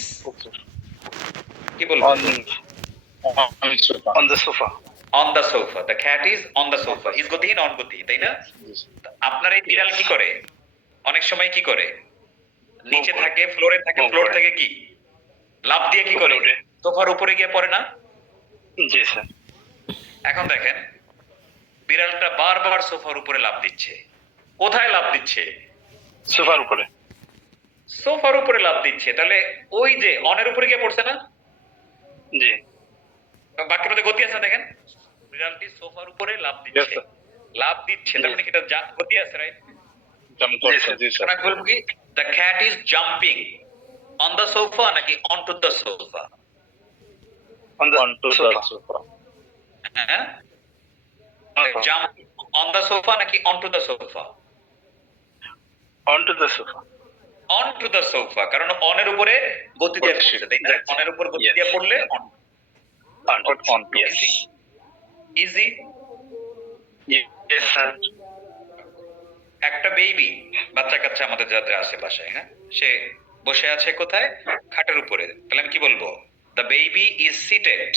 কি বলবো? on the sofa On the sofa. The cat is on the sofa. Is গতিহীন অন গতিহীন, তাই না? আপনার এই বিড়াল কি করে? অনেক সময় কি করে? নিচে করে। থাকে, ফ্লোরে থাকে, Move ফ্লোর করে। থেকে কি লাফ দিয়ে কি করে? উপরে ওঠে। সোফার উপরে গিয়ে পড়ে না? জি স্যার এখন দেখেন বিড়ালটা বারবার সোফার উপরে লাফ দিচ্ছে। কোথায় লাফ দিচ্ছে? সোফার উপরে সোফার উপরে লাফ দিচ্ছে। তাহলে ওই যে অনের উপরে গিয়ে পড়ছে না? জি বাক্যের মধ্যে গতি আছে না, দেখেন বিড়ালটি সোফার উপরে লাফ দিচ্ছে, sir. লাফ দিচ্ছে, তার মানে কি এটা গতি আছে, রাইট? জাম্প করছে জি স্যার আমি বলবো কি the cat is jumping on the sofa নাকি on two the sofa? on the sofa হ্যাঁ, জাম্প অন দ্য সোফা নাকি on two the sofa? onto the sofa on two the sofa, কারণ অনের উপরে গতি দিয়ে গতিশীল, পড়ছে, তাই না? exactly. অনের উপর গতি Yes. দিয়ে পড়লে on. on yes easy. yes sir একটা বেবি, বাচ্চা কাচ্চা আমাদের যাদের আছে বাসায়, হ্যাঁ, সে বসে আছে কোথায়? খাটের উপরে। তাহলে আমি কি বলবো? The baby is seated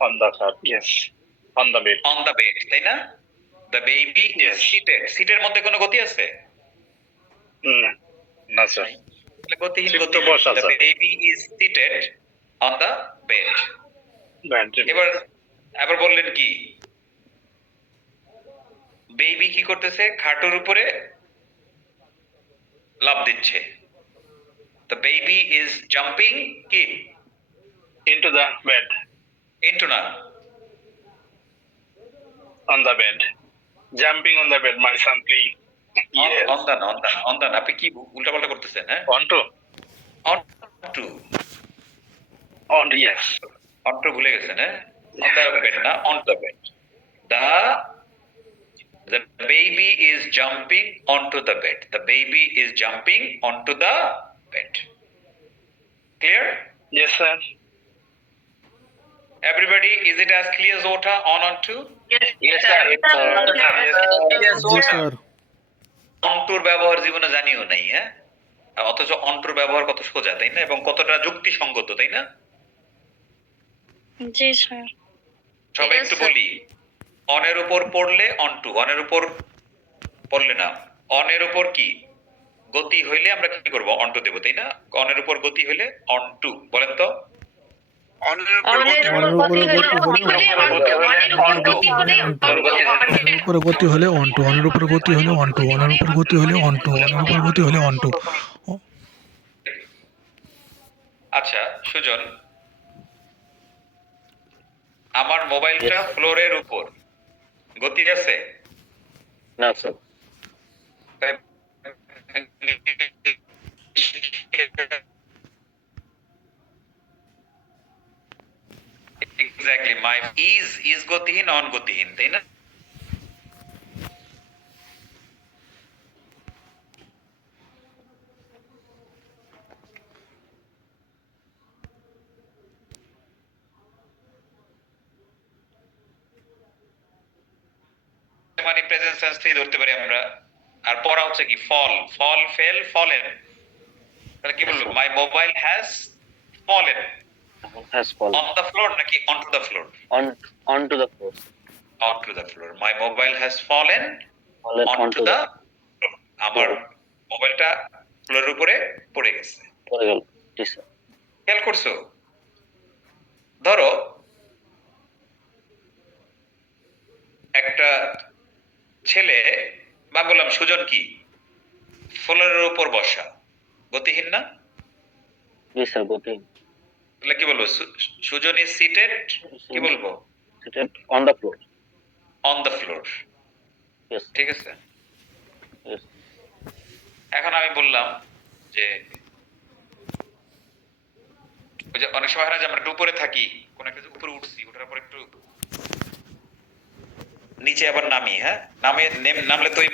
on the sir yes on the bed on the bed, তাই না? The baby is Yes. Seated. সিটের মধ্যে কোনো গতি আছে? না স্যার তাহলে গতিহীন Sit গতি। তো বসা, the sir. Baby is seated on the bed. bed এবার আবার বললেন কি? বেবি কি করতেছে? খাটের উপরে লাফ দিচ্ছে। দ্য বেবি ইজ জাম্পিং কি into the bed ইনটু না on the bed jumping on the bed my son playing yes অন্দান আপনি কি উল্টাপাল্টা করতেছেন? হ্যাঁ, onto on to yes on to ভুলে গেছেন। হ্যাঁ, অন দ্য বেড না, on the bed. The baby is jumping onto the bed. The baby is jumping onto the bed. Clear? yes sir Everybody, is it as clear as water? On to? yes sir জি sir. অন্টুর ব্যবহার জীবনে জানিও নাই, হ্যাঁ, আর অথচ অন্টুর ব্যবহার কত সোজা, তাই না? এবং কতটা যুক্তিসঙ্গত, তাই না? জি স্যার সবাই Yes, একটু sir. বলি, অনের উপর পড়লে অন্টু, অনের উপর পড়লে না, অনের উপর কি গতি হইলে আমরা কি করব? অন্টু দেব, তাই না? অনের উপর গতি হইলে অন্টু, বলেন তো? অনের উপরে উপরে গতি হলে অন্টু, অনের উপরে গতি হলে অন্টু, অনের উপরে গতি হলে অন্টু, অনের উপরে গতি হলে অন্টু। আচ্ছা সুজন, আমার মোবাইলটা ফ্লোরের উপর, গতি আছে? না স্যার এক্স্যাক্টলি, মাই ইজ গতিহীন, অন গতিহীন, তাই না? মানে প্রেজেন্ট টেন্স থেকে ধরতে পারি আমরা। আর পড়া হচ্ছে কি ফল, ফল, ফেল, ফলেন। তাহলে কি বলবো? My mobile has fallen has fall on the floor নাকি on two the floor? On two the floor. On two the floor. My mobile has fallen on two the floor. আমার মোবাইলটা ফ্লোরের উপরে পড়ে গেছে। পড়ে গেল। জি স্যার। খেয়াল করছো? ধরো একটা ছেলে, বা বললাম সুজন কি ফ্লোরের উপর বসা, গতিহীন না? জি স্যার, গতি। তাহলে কি বলবো? সুজন ইজ সিটেড, কি বলবো? Seated on the floor. On the floor. Yes. ঠিক আছে। ইয়েস। এখন আমি বললাম যে ওই যে অনেক সময় হয় না যে আমরা একটু উপরে থাকি, কোন একটা উপরে উঠছি, ওঠার পর একটু নিচে আবার নামি, হ্যাঁ নামলে তো ওই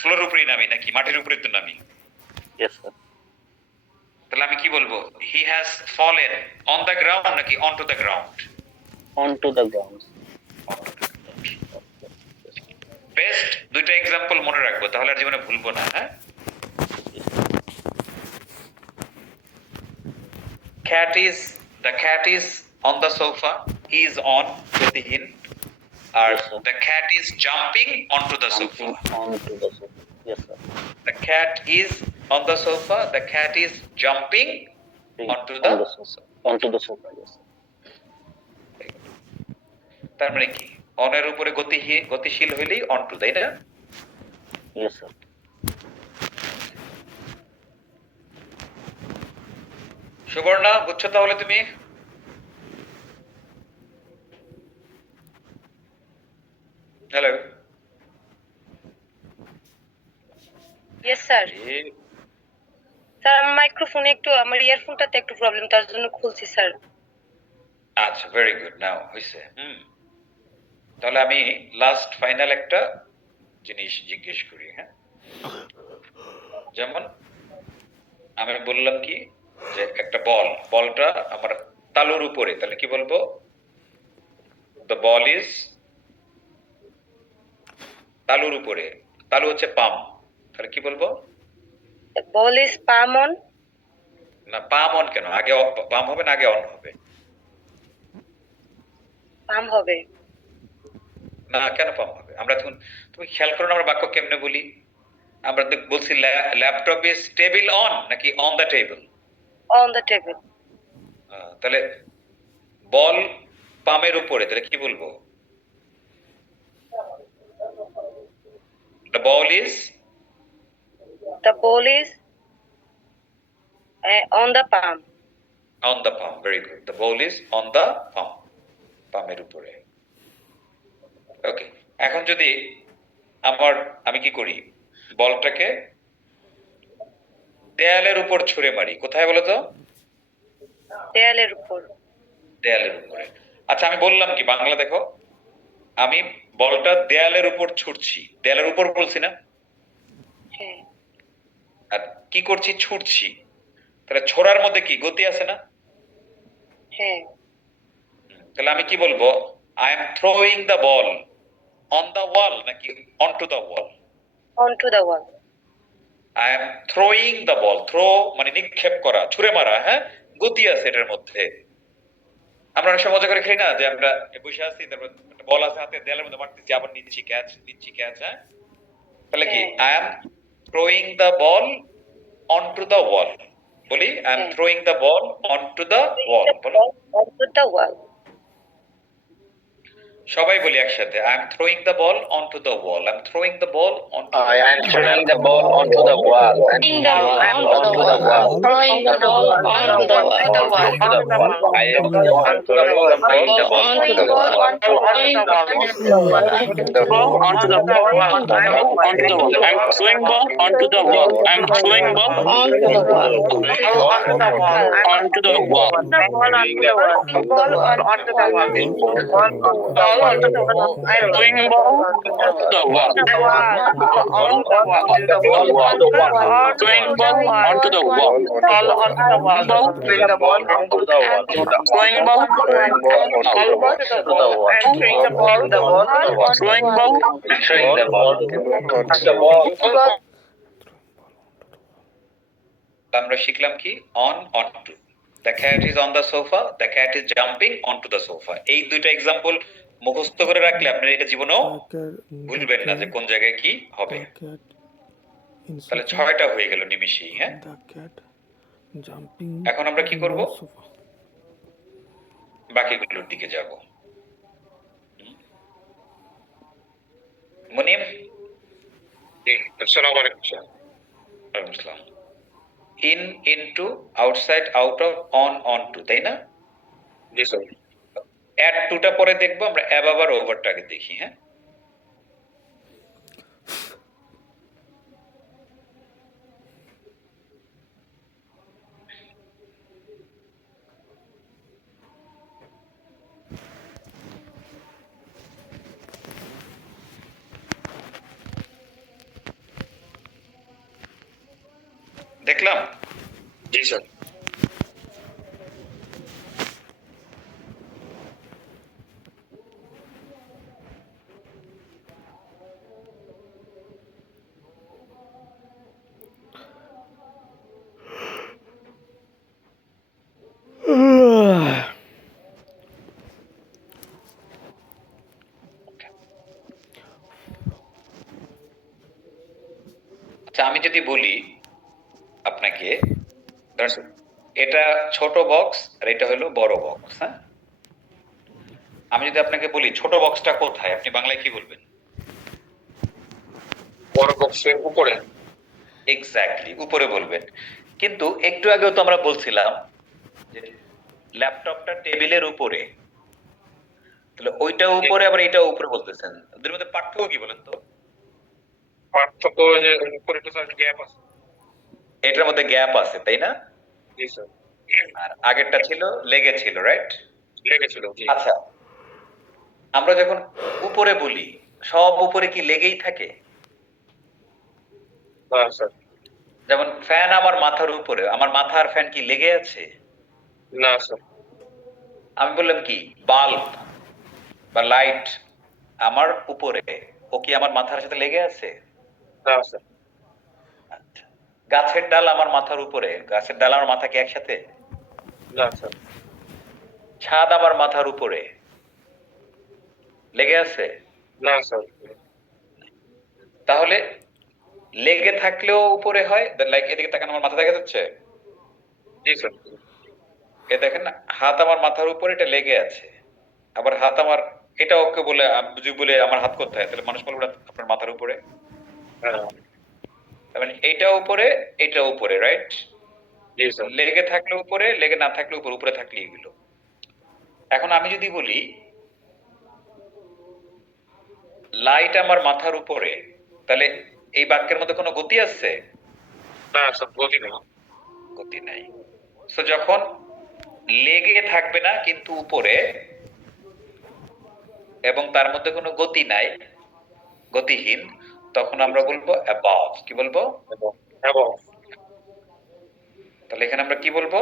ফ্লোরের উপরেই নামি নাকি মাটির উপরে তো নামি? Yes sir. তাহলে আমি কি বলবো? He has fallen on the ground নাকি on two the ground? On two the ground. Best দুইটা এক্সাম্পল মনে রাখবো, তাহলে আর জীবনে ভুলবো না। হ্যাঁ, the cat is on the sofa, he is on গতিহীন, আর Yes, sir. the cat is jumping onto the sofa. On two the sofa. Yes sir. The cat is on the sofa, the cat is jumping onto the sofa. On two the sofa. Yes. তার মানে কি অনের উপরে গতিশীল হইলেই on to, তাই না? Yes sir. Suborna, বুঝছো তাহলে তুমি? হ্যালো। Yes sir. স্যার আমার মাইক্রোফোনে একটু, আমার ইয়ারফোনটাতে একটু প্রবলেম, তার জন্য খুলছি স্যার। আচ্ছা, ভেরি গুড, নাও হইছে। তাহলে আমি লাস্ট ফাইনাল একটা জিনিস জিজ্ঞেস করি। হ্যাঁ, যেমন আমি বললাম কি যে একটা বলটা আমার তালুর উপরে, তাহলে কি বলবো? দ্য বল ইজ তালুর উপরে। তালু হচ্ছে পাম, তাহলে কি বলবো? বল ইজ পাম অন। না, পাম অন কেন? আগে পাম হবে না আগে অন হবে? পাম হবে। না, কেন পাম হবে? আমরা তখন, তুমি খেয়াল করো না আমরা বাক্য কেমনে বলি? আমরা তো বলছি ল্যাপটপ ইজ টেবিল অন নাকি on the table? On the table. তাহলে বল পামের উপরে, তাহলে কি বলবো? The ball is on the palm. on the palm. Very good. The ball is on the palm. পামের উপরে। ওকে, এখন যদি আমি কি করি? বলটাকে দেয়ালের উপর ছুঁড়ে মারি, কোথায় বলো তো? দেয়ালের উপর। দেয়ালের উপরে। আচ্ছা, আমি বললাম কি বাংলা দেখো, আমি বলটা দেয়ালের উপর ছুটছি। দেয়ালের উপর বলছি না? হ্যাঁ। আর কি করছি? ছুটছি। তাহলে ছোড়ার মধ্যে কি গতি আছে না? হ্যাঁ। তাহলে আমি কি বলবো? I am throwing the ball on the wall নাকি on two the wall? On two the wall. I am throwing the ball. Throw মানে নিক্ষেপ করা, ছুঁড়ে মারা। হ্যাঁ, গতি আছে এটার মধ্যে। আমরা অনেক সময় মজা করে খেলি না যে আমরা বসে আছি, তারপর একটা বল আছে হাতে, দেয়ালের মধ্যে মারতেছি, আবার নিচ্ছি ক্যাচ। হ্যাঁ, তাহলে কি? I am throwing the ball on two the wall. বলি I am throwing the ball on two the wall. বলো অন টু দ্য ওয়াল। সবাই বলি একসাথে, I am throwing the ball on two the wall. I am throwing the ball onto I am throwing the ball onto the wall. Throwing the ball onto the wall. Throwing the ball onto the wall. I am throwing the ball onto the wall. Onto the wall. Onto the wall. Onto the wall. Onto the wall. Onto the wall. I'm throwing ball onto the wall. I'm throwing ball Onto the wall. onto the wall. Ball onto the wall. ball onto the wall. I'm throwing a ball onto the wall. Onto the wall. Throwing ball onto the wall. Ball onto the wall. Ball. Throwing the ball onto the wall. Throwing ball. Onto the wall. I'm throwing the ball. Throwing ball. Throwing the ball onto the wall. আমরা শিখলাম কি on on two. The cat is on the sofa, the cat is jumping on two the sofa. এই দুইটা example মুখস্থ করে রাখলে আপনারা এটা জীবনেও ভুলবেন না যে কোন জায়গায় কি হবে। তাহলে 6টা হয়ে গেল নিমিষেই। হ্যাঁ, এখন আমরা কি করব? বাকিগুলোর দিকে যাব। মুনিম, আসসালামু আলাইকুম স্যার। ওয়ালাইকুম আসসালাম। In into, outside, out of, on on to, তাই না? জি স্যার। অ্যাড টুটা পরে দেখবো, আমরা অ্যাবাব আর ওভারটাকে দেখি। হ্যাঁ, দেখলাম। জি স্যার। আচ্ছা, আমি যদি বলি আপনাকে, ধরেন এটা ছোট বক্স আর এটা হলো বড় বক্স। হ্যাঁ, আমি যদি আপনাকে বলি ছোট বক্সটা কোথায়, আপনি বাংলায় কি বলবেন? বড় বক্সের উপরে। এক্স্যাক্টলি, উপরে বলবেন। কিন্তু একটু আগেও তো আমরা বলছিলাম যে ল্যাপটপটা টেবিলের উপরে, তাহলে ওইটা উপরে আবার এটা উপরে বলতেছেন, ওদের মধ্যে পার্থক্য কি বলেন তো? পার্থক্য যে উপরে তো স্যার গ্যাপ আছে। এটার মধ্যে গ্যাপ আছে, তাই না? জি স্যার। আর আগেরটা ছিল লেগে ছিল, রাইট? লেগেছিল। জি। আচ্ছা, আমরা যখন উপরে বলি সব উপরে কি লেগেই থাকে? না স্যার। যেমন ফ্যান আমার মাথার উপরে, আমার মাথা আর ফ্যান কি লেগে আছে? না স্যার। আমি বললাম কি বাল্ব বা লাইট আমার উপরে, ও কি আমার মাথার সাথে লেগে আছে? না স্যার। আচ্ছা, গাছের ডাল আমার মাথার উপরে, গাছের ডাল আমার মাথা কি একসাথে? না স্যার। ছাদ আমার মাথার উপরে, লেগে আছে? না স্যার। তাহলে লেগে থাকলেও উপরে হয়। লাইক এদিকে তাকান, আমার মাথা দেখা যাচ্ছে? জি স্যার। এ দেখেন না, হাত আমার মাথার উপরে, এটা লেগে আছে। আবার হাত আমার, এটা ওকে বলে বুঝি বলে আমার হাত করতে হয়, তাহলে মানুষ বলবে আপনার মাথার উপরে। হ্যাঁ। তার মানে এইটা উপরে, এটা উপরে, রাইট? জি স্যার। লেগে থাকলে উপরে, লেগে না থাকলে উপরে, উপরে থাকলে এগুলো। এখন আমি যদি বলি লাইট আমার মাথার উপরে, তাহলে এই বাক্যের মধ্যে কোনো গতি আছে? না স্যার, গতি নেই। গতি নাই। সো যখন লেগে থাকবে না কিন্তু উপরে এবং তার মধ্যে কোনো গতি নাই, গতিহীন, তখন আমরা বলবো অ্যাবভ। কি বলবো? এবং তাহলে এখানে আমরা কি বলবো?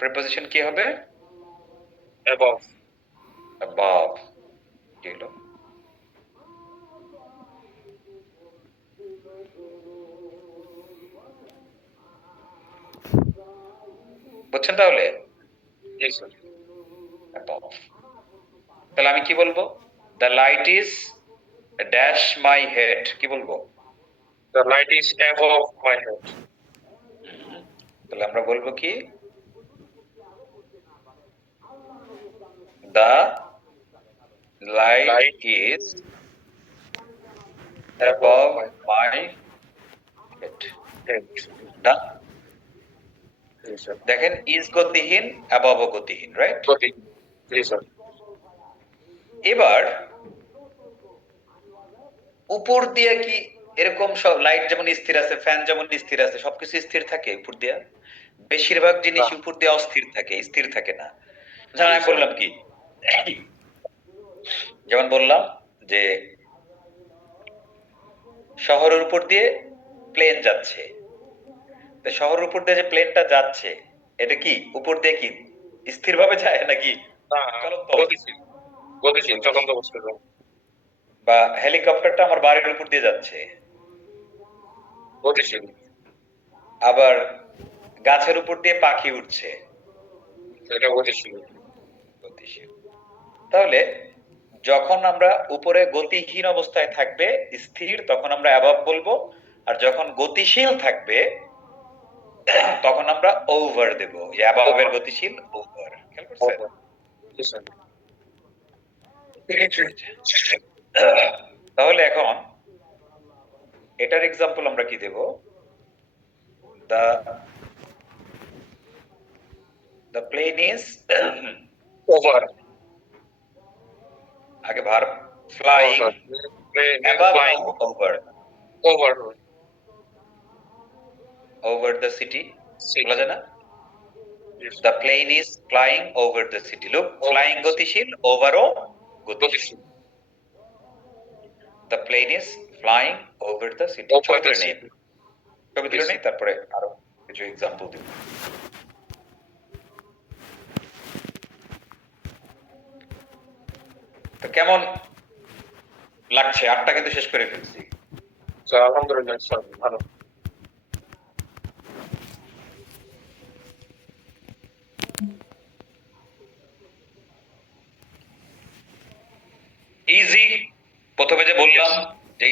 প্রিপোজিশন কি হবে? এবং অ্যাবভ। কি হলো? বুঝছেন তাহলে? জি স্যার। above। তাহলে আমি কি বলবো? The light is dash my head. কি বলবো? The light is above my head. তাহলে আমরা বলবো কি? The light is above my head. Done. G sir. দেখেন, ইজ গতিহীন, অ্যাবভ গতিহীন, রাইট? গতি। জি স্যার। এবার উপর দিয়ে কি এরকম সব লাইট যেমন স্থির আছে, ফ্যান যেমন স্থির আছে, সবকিছু স্থির থাকে উপর দিয়া? বেশিরভাগ জিনিস উপর দিয়ে অস্থির থাকে, স্থির থাকে না। যেমন আমি বললাম কি যেমন বললাম যে শহরের উপর দিয়ে প্লেন যাচ্ছে, তো শহরের উপর দিয়ে যে প্লেনটা যাচ্ছে এটা কি উপর দিয়ে কি স্থিরভাবে যায় নাকি চলন্ত অবস্থায়? গতিশীল চলন্ত অবস্থায়। বা হেলিকপ্টারটা আমার বাড়ির উপর দিয়ে যাচ্ছে, গতিশীল। আবার গাছের উপর দিয়ে পাখি উঠছে, এটা গতিশীল। গতিশীল। তাহলে যখন আমরা উপরে গতিহীন অবস্থায় থাকবে স্থির তখন আমরা অ্যাবভ বলবো, আর যখন গতিশীল থাকবে তখন আমরা ওভার দেব। যে অ্যাবভের গতিশীল ওভার, খেয়াল করছেন? তাহলে এখন এটার এক্সাম্পল আমরা কি দেব? the plane is over. আগে verb flying above or over. over the city বলা যায় না? the plane is flying over the city. Look, flying গতিশীল, over ও গতিশীল। the plane is flying over the city. ছবি তুলে নেই, তারপরে আরো কিছু এক্সাম্পল দিব। তো কেমন লাগছে? 8টা কিন্তু শেষ করে ফেলছি। আলহামদুলিল্লাহ স্যার, ভালো। ইজি। প্রথমে যে বললাম যে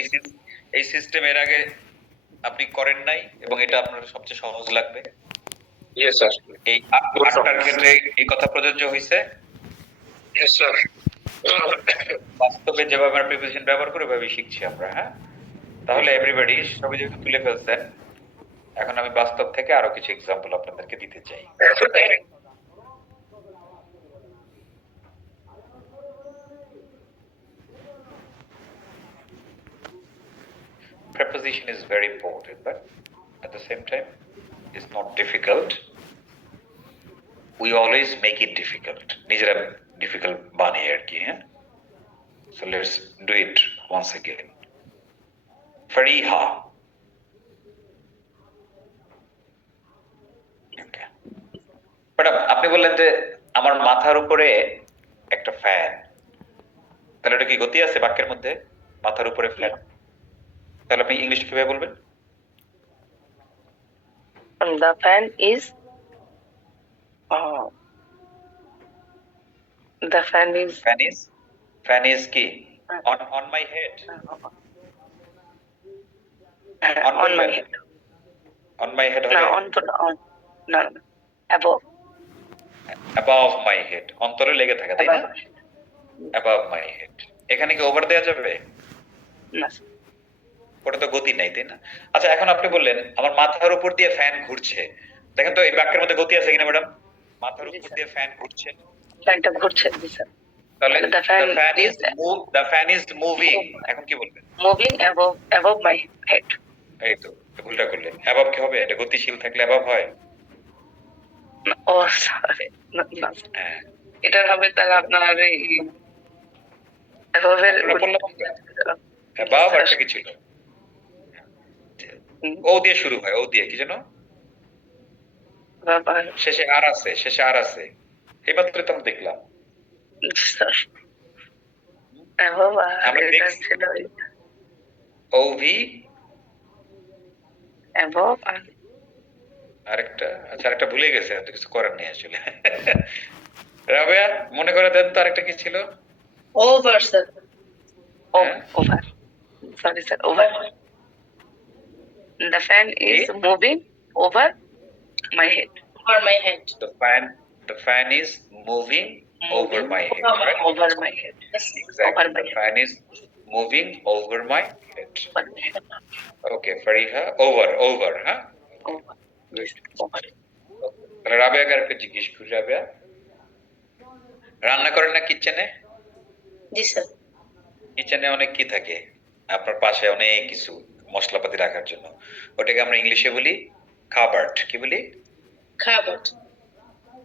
এই সিস্টেম এর আগে আপনি করেন নাই এবং এটা আপনার সবচেয়ে সহজ লাগবে। Yes sir. এই 8টার ক্ষেত্রে এই কথা প্রযোজ্য হইছে। Yes sir. বাস্তবে যেভাবে আমরা প্রিপোজিশন ব্যবহার করে ওইভাবেই শিখছি আমরা। হ্যাঁ, তাহলে এভরিবডি সবাই যেহেতু তুলে ফেলছেন, এখন আমি বাস্তব থেকে আরো কিছু এক্সাম্পল আপনাদেরকে দিতে চাই। Preposition is very important, but at the same time, it's not difficult. We always make it difficult. নিজেরা difficult বানিয়ে আর কি। হ্যাঁ, so let's do it once again. Fariha. Okay. Madam, আপনি বললেন যে আমার মাথার উপরে একটা ফ্যান, তাহলে এটা কি গতি আছে বাক্যের মধ্যে? মাথার উপরে ফ্যান, তাহলে আপনি ইংলিশ কিভাবে বলবেন? The fan is fan is কি? on my head. on my head. On my head No, no, above my head. অন্তরে লেগে থাকে, তাই না? above my head. এখানে কি ওভার দেয়া যাবে? না। ওটা তো গতি নাই, তাই না? আচ্ছা, এখন আপনি বললেন আমার মাথার উপর দিয়ে ফ্যান ঘুরছে। দেখেন তো এই বাক্যের মধ্যে গতি আছে কিনা ম্যাডাম? মাথার উপর দিয়ে ফ্যান ঘুরছে, ফ্যানটা ঘুরছে স্যার। তাহলে the fan is moving। এখন কি বলবেন? Moving above my head. এই তো ভুলটা করলেন। অ্যাবভ কি হবে? এটা গতিশীল থাকলে অ্যাবভ হয়। ও সরি, হ্যাঁ, এটার হবে তাহলে আপনার এই above এর অ্যাবভ আর কি ছিল? ও দিয়ে শুরু হয়, ও দিয়ে কি যেন শেষে আর আছে। এই মাত্র তো আমরা দেখলাম। আমরা দেখছি ওভি আরেকটা ভুলে গেছে, এত কিছু করার নেই আসলে। রাবেয়া, মনে করে দেন তো আরেকটা কি ছিল? Over sir. Over, sorry sir, over. The fan is moving over my head. Over my head. The fan is moving over my head, right? Over my head. Exactly. The fan is moving over my head. Okay, Fariha, over, huh? Over. Yes, over. তাহলে রাবেয়াকে আরেকটা জিজ্ঞেস করি। রাবেয়া, রান্না করেন না কিচেনে? জি sir. কিচেনে অনেক কি থাকে, আপনার পাশে অনেক কিছু মশলাপাতি রাখার জন্য, ওটাকে আমরা ইংলিশে বলি কাবার্ড। কি বলি? Cupboard.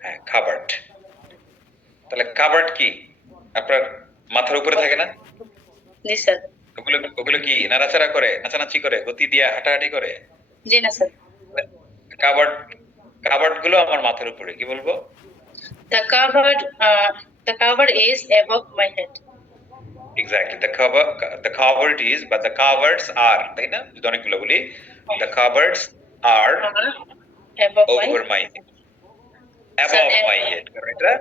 হ্যাঁ, কাবার্ড। তাহলে কাবার্ড কি? আপনার মাথার উপরে থাকে না? জি স্যার। ওগুলো ওগুলো কি নাড়াচাড়া করে, নাচানাচি করে, গতি দিয়ে হাঁটাহাঁটি করে? জি না স্যার। কাবার্ড কাবার্ড গুলো আমার মাথার উপরে, কি বলবো? The cupboard is above my head. Exactly, the cupboard is, but the cupboards are, তাই না? যদি অনেকগুলো বলি, the cupboards are Above over my head, above Sir, my head, কারণ এটা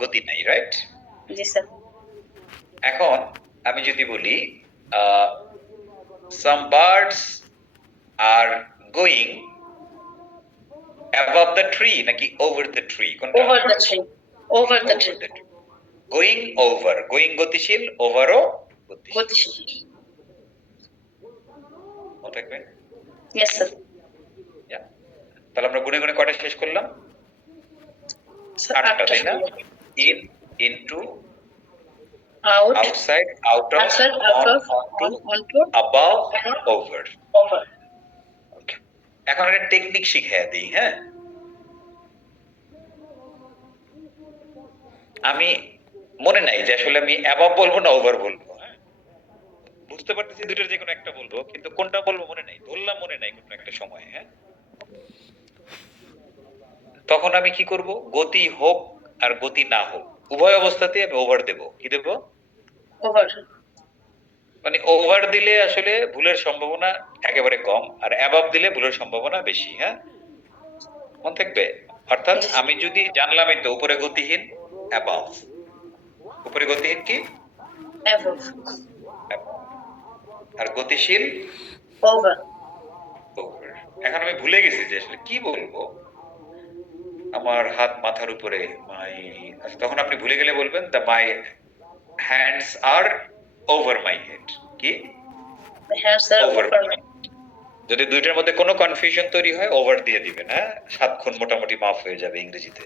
গতি নাই, রাইট? জি স্যার। এখন আমি যদি বলি some birds are going above the tree নাকি over the tree, কোনটা? Over the tree. Over the Over tree. the tree. Going over, going গতিশীল, over ও গতিশীল। গতিশীল। মনে থাকবে? Yes sir. Yeah. তাহলে আমরা গুনে গুনে কয়টা শেষ করলাম? Sir, 8টা, তাই না? In, into, Out. outside, out of, Outside, out of, onto, above, over. over. Okay. এখন একটা টেকনিক শিখিয়ে দিই, হ্যাঁ? আমি মনে নাই যে আসলে আমি অ্যাবভ বলবো না ওভার বলবো, হ্যাঁ? বুঝতে পারতেছি দুটোর যে কোনো একটা বলবো, কিন্তু কোনটা বলবো মনে নাই, ধরলাম মনে নাই কোনো একটা সময়, হ্যাঁ? তখন আমি কি করব? গতি হোক আর গতি না হোক, উভয় অবস্থাতে আমি ওভার দেব। কি দেব? Over. মানে ওভার দিলে আসলে ভুলের সম্ভাবনা একেবারে কম, আর অ্যাবভ দিলে ভুলের সম্ভাবনা বেশি, হ্যাঁ? মনে থাকবে? অর্থাৎ আমি যদি জানলামই তো উপরে গতিহীন, অ্যাবভ। উপরে গতিহীন কি? Above. আর গতিশীল, Over. over। এখন আমি ভুলে গেছি যে আসলে কি বলবো। আমার হাত মাথার উপরে, মাই, তখন আপনি ভুলে গেলে বলবেন the my hands R over my head. কি? The hands are Over. over my. যদি দুইটার মধ্যে কোনো কনফিউশন তৈরি হয়, ওভার দিয়ে দিবেন, হ্যাঁ? 7 খুন মোটামুটি মাফ হয়ে যাবে ইংরেজিতে,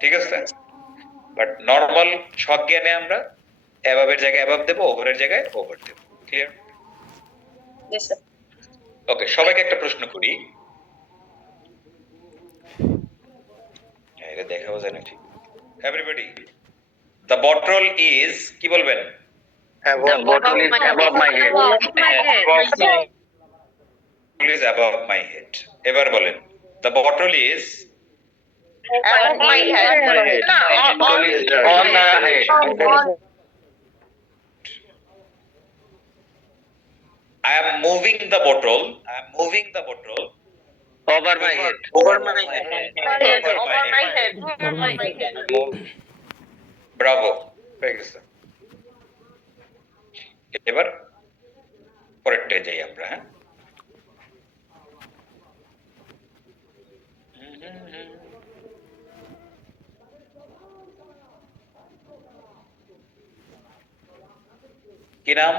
ঠিক আছে? বাট নরমাল সজ্ঞানে আমরা অ্যাবাবের জায়গায় অ্যাবাব দেব, ওভারের জায়গায় ওভার দেব। ক্লিয়ার? Yes sir. ওকে, সবাইকে একটা প্রশ্ন করি। এটা দেখাও যায় না ঠিক। এভরিবডি, দ্য বটল ইজ, কি বলবেন? The bottle is above my head. Bottle is above my head. এবার বলেন, the bottle is Above my head. Bottle is on the head. I am moving the bottle. I am moving the bottle Over my head. over my head. Over my head. Bravo, হয়ে গেছে। এবার পরেরটায় যাই আমরা, হ্যাঁ? কি নাম?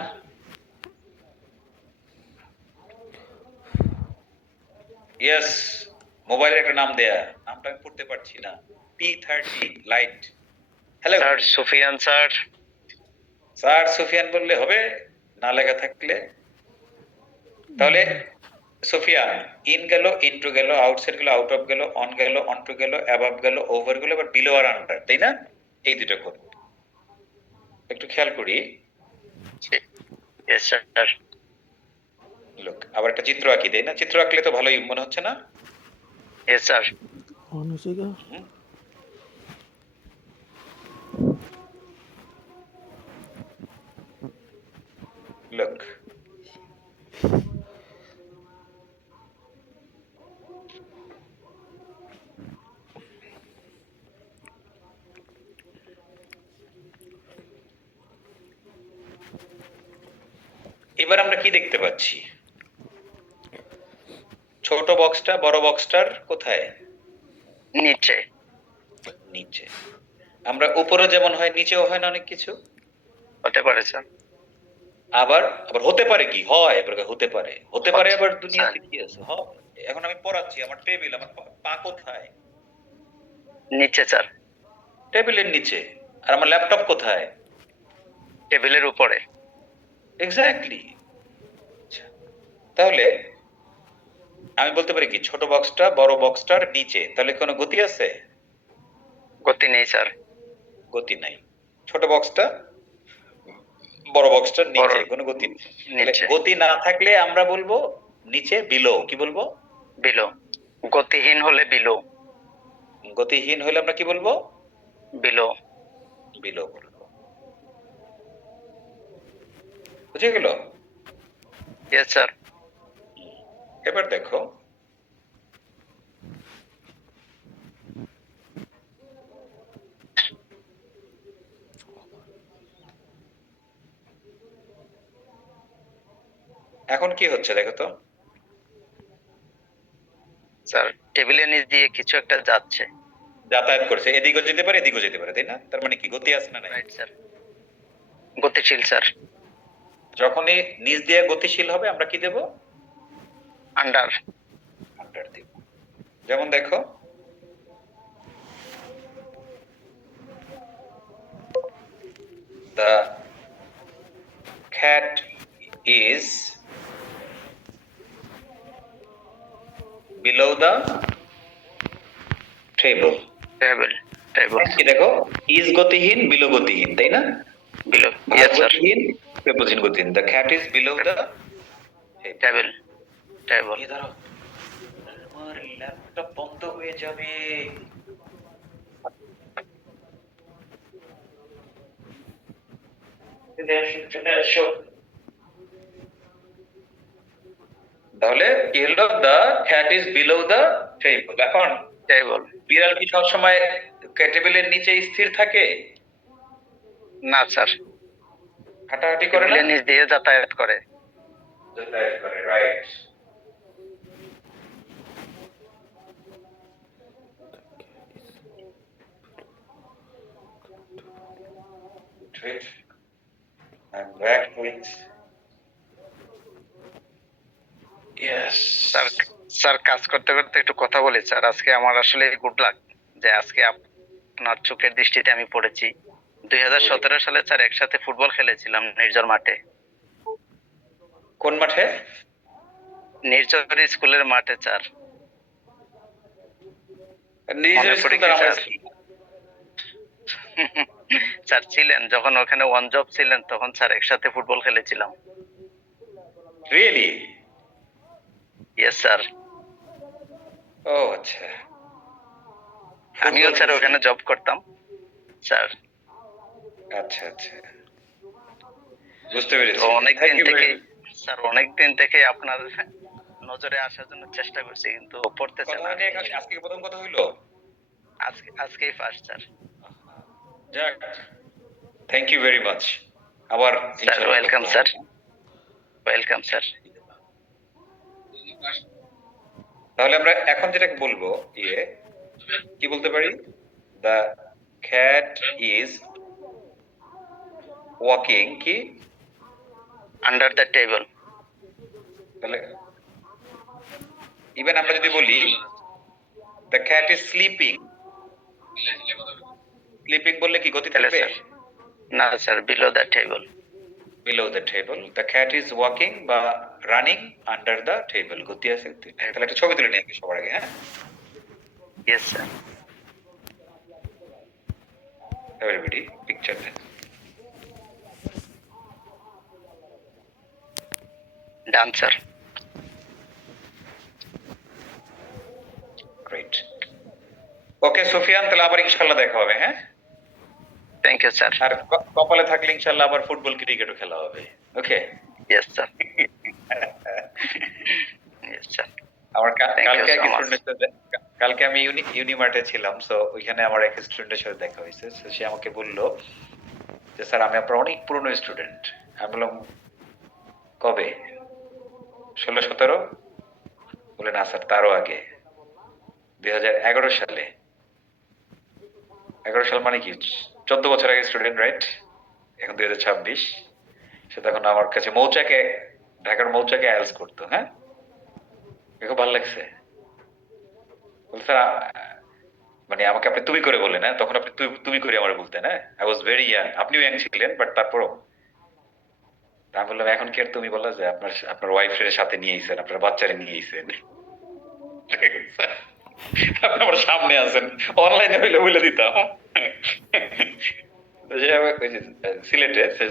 Yes, মোবাইলের একটা নাম দেয়া, নামটা আমি পড়তে পারছি না। P30 lite. Hello sir, Sufian sir. Sir, Sufian বললে হবে না লেখা থাকলে? তাহলে সুফিয়ান, ইন গেল, ইনটু গেল, আউটসাইড গেল, আউট অফ গেল, অন গেল, অনটু গেল, অ্যাবাভ গেল, ওভার গেল, এবার বিলো আর আন্ডার, তাই না? এই দুটো করব, একটু খেয়াল করি। Yes sir. লোক, আবার একটা চিত্র আঁকি, তাই না? চিত্র আঁকলে তো ভালোই মনে হচ্ছে না? Yes sir. লোক, এবার আমরা কি দেখতে পাচ্ছি? ছোট বক্সটা বড় বক্সটার কোথায়? নিচে। নিচে। আমরা উপরে যেমন হয় নিচেও হয় না অনেক কিছু? হতে পারে স্যার। আবার আবার হতে পারে কি হয়, এবার হতে পারে, হতে পারে আবার দুনিয়াতে স্যার। কি আছে? এখন আমি পড়াচ্ছি, আমার টেবিল, আমার পা কোথায়? নিচে স্যার। টেবিলের নিচে। আর আমার ল্যাপটপ কোথায়? টেবিলের উপরে। এক্স্যাক্টলি। তাহলে আমি বলতে পারি কি, ছোট বক্সটা বড় বক্সটার নিচে, তাহলে কোনো গতি আছে? গতি নেই স্যার। গতি নাই। ছোট বক্সটা বড় বক্সটার নিচে বড়- কোনো গতি নেই। তাহলে নিচে গতি না থাকলে আমরা বলবো নিচে বিলো। কি বলবো? বিলো। গতিহীন হলে বিলো। গতিহীন হলে আমরা কি বলবো? বিলো। বিলো বলবো। বুঝে গেল? Yes sir. এবার দেখো এখন কি হচ্ছে দেখো তো। স্যার টেবিলের নিচ দিয়ে কিছু একটা যাচ্ছে। যাতায়াত করছে, এদিকেও যেতে পারে এদিকেও যেতে পারে, তাই না? তার মানে কি গতি আছে না নাই? Right sir. গতিশীল স্যার। যখনই নিচ দিয়ে গতিশীল হবে আমরা কি দেব? আন্ডার। আন্ডার দেব। যেমন দেখো the cat is below the table. Table. Table. কি দেখো is গতিহীন বিলো গতিহীন, তাই না? বিলো। Verb yes sir. গতিহীন প্রিপোজিশন গতিহীন। the cat is below the table. Table. Table. এই ধরো আমার ল্যাপটপ বন্ধ হয়ে যাবে। তাহলে কি হলো? the cat is below the table. এখন টেবিল। বিড়াল কি সবসময় টেবিলের নিচে স্থির থাকে? না স্যার। হাঁটাহাঁটি করে না? টেবিলের নিচ দিয়ে যাতায়াত করে। যাতায়াত করে, right. Great. I'm back with yes. Sir sir কাজ করতে করতে একটু কথা বলি স্যার। আজকে আমার আসলে গুড লাক যে আজকে আপনার চোখের দৃষ্টিতে আমি পড়েছি। 2017 সালে স্যার একসাথে ফুটবল খেলেছিলাম নির্ঝর মাঠে। কোন মাঠে? নির্ঝর স্কুলের মাঠে স্যার। নিজের মনে পড়ে স্কুল কি আমার স্যার? স্যার ছিলেন যখন ওখানে ওয়ান জব ছিলেন তখন স্যার একসাথে ফুটবল খেলেছিলাম। রিয়েলি? Yes sir. ও আচ্ছা। আমিও স্যার ওখানে জব করতাম স্যার। আচ্ছা আচ্ছা, বুঝতে পেরেছি। তো অনেকদিন Thank you থেকে very much. স্যার অনেকদিন থেকে আপনার নজরে আসার জন্য চেষ্টা করছি কিন্তু পড়তেছে কথা না। হয়নি এখন? আজকে প্রথম কথা হইলো? আজকেই ফার্স্ট স্যার। যাক, থ্যাংক ইউ ভেরি মাচ। আবার স্যার ইনশাআল্লাহ ওয়েলকাম কথা স্যার। হবে। Welcome sir. তাহলে আমরা এখন যেটা বলবো কি বলতে পারি? the cat is walking কি? Under the table. তাহলে ইভেন আমরা যদি বলি the cat is sleeping, sleeping বললে কি গতি তাহলে থাকবে? স্যার না sir below the table. below the table. the cat is walking বা running under the table, গতি আছে। তাহলে একটা ছবি তুলে নিয়ে আসি সবার আগে। হ্যাঁ, yes sir. everybody picture that. Done sir. Great. ওকে সুফিয়ান, তাহলে আবার ইনশাআল্লাহ দেখা হবে। হ্যাঁ, থ্যাংক ইউ স্যার। আর কপালে থাকলে ইনশাআল্লাহ আবার ফুটবল ক্রিকেটও খেলা হবে। Okay. Yes sir. Yes sir. আমার Thank you কালকে এক so much. স্টুডেন্টের সাথে, কালকে আমি ইউনিমার্টে ছিলাম, সো ওইখানে আমার এক স্টুডেন্টের সাথে দেখা হয়েছে। So সে আমাকে বলল যে স্যার আমি আপনার অনেক পুরনো স্টুডেন্ট। আমি বললাম কবে? 16-17? বলে না স্যার তারও আগে, 2011 সালে। 11 সাল মানে কি 14 বছর আগে স্টুডেন্ট, রাইট? এখন 2026। সে তখন আমার কাছে মৌচাকে, ঢাকার মৌচাকে আইএলস করতো। হ্যাঁ, খুব ভালো লাগছে। বলছে স্যার মানে আমাকে আপনি তুমি করে বললেন, হ্যাঁ তখন আপনি তুমি করে আমার বলতেন। হ্যাঁ, আই ওয়াজ ভেরি ইয়াং, আপনিও ইয়াং ছিলেন, বাট তারপরও আমি বললাম এখন কি আর তুমি বলা যে আপনার ওয়াইফের সাথে নিয়ে আইছেন, আপনার বাচ্চারে নিয়ে আইছেন। আপনি আমার সামনে আছেন, অনলাইনে হইলে বলে দিতাম। তো সে ওই যে সিলেটে সে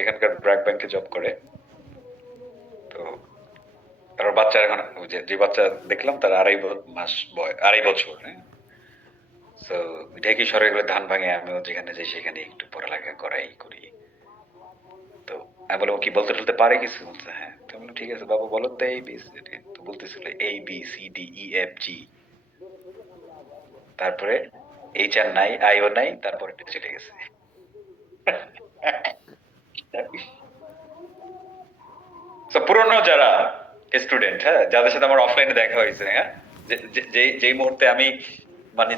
এখানকার ব্র্যাক ব্যাংকে জব করে। তো তার বাচ্চা এখন যে বাচ্চা দেখলাম তার 2.5 বছর, হ্যাঁ। তো ঢেকি শহরে গেলে ধান ভাঙে, আমিও যেখানে যাই সেখানে একটু পড়ালেখা করি। তো আমি বললাম কি বলতে টলতে পারে কিছু? বলছে হ্যাঁ। তো আমি বললাম ঠিক আছে বাবা বলো তো এই বি। তো বলতেছিল ABCDEFG, তারপরে এইচ আর নাই, আইও নাই, তারপরে চলে গেছে। তো পুরনো যারা স্টুডেন্ট, হ্যাঁ, যাদের সাথে আমার অফলাইনে দেখা হয়েছে, হ্যাঁ, যেই মুহূর্তে আমি মানে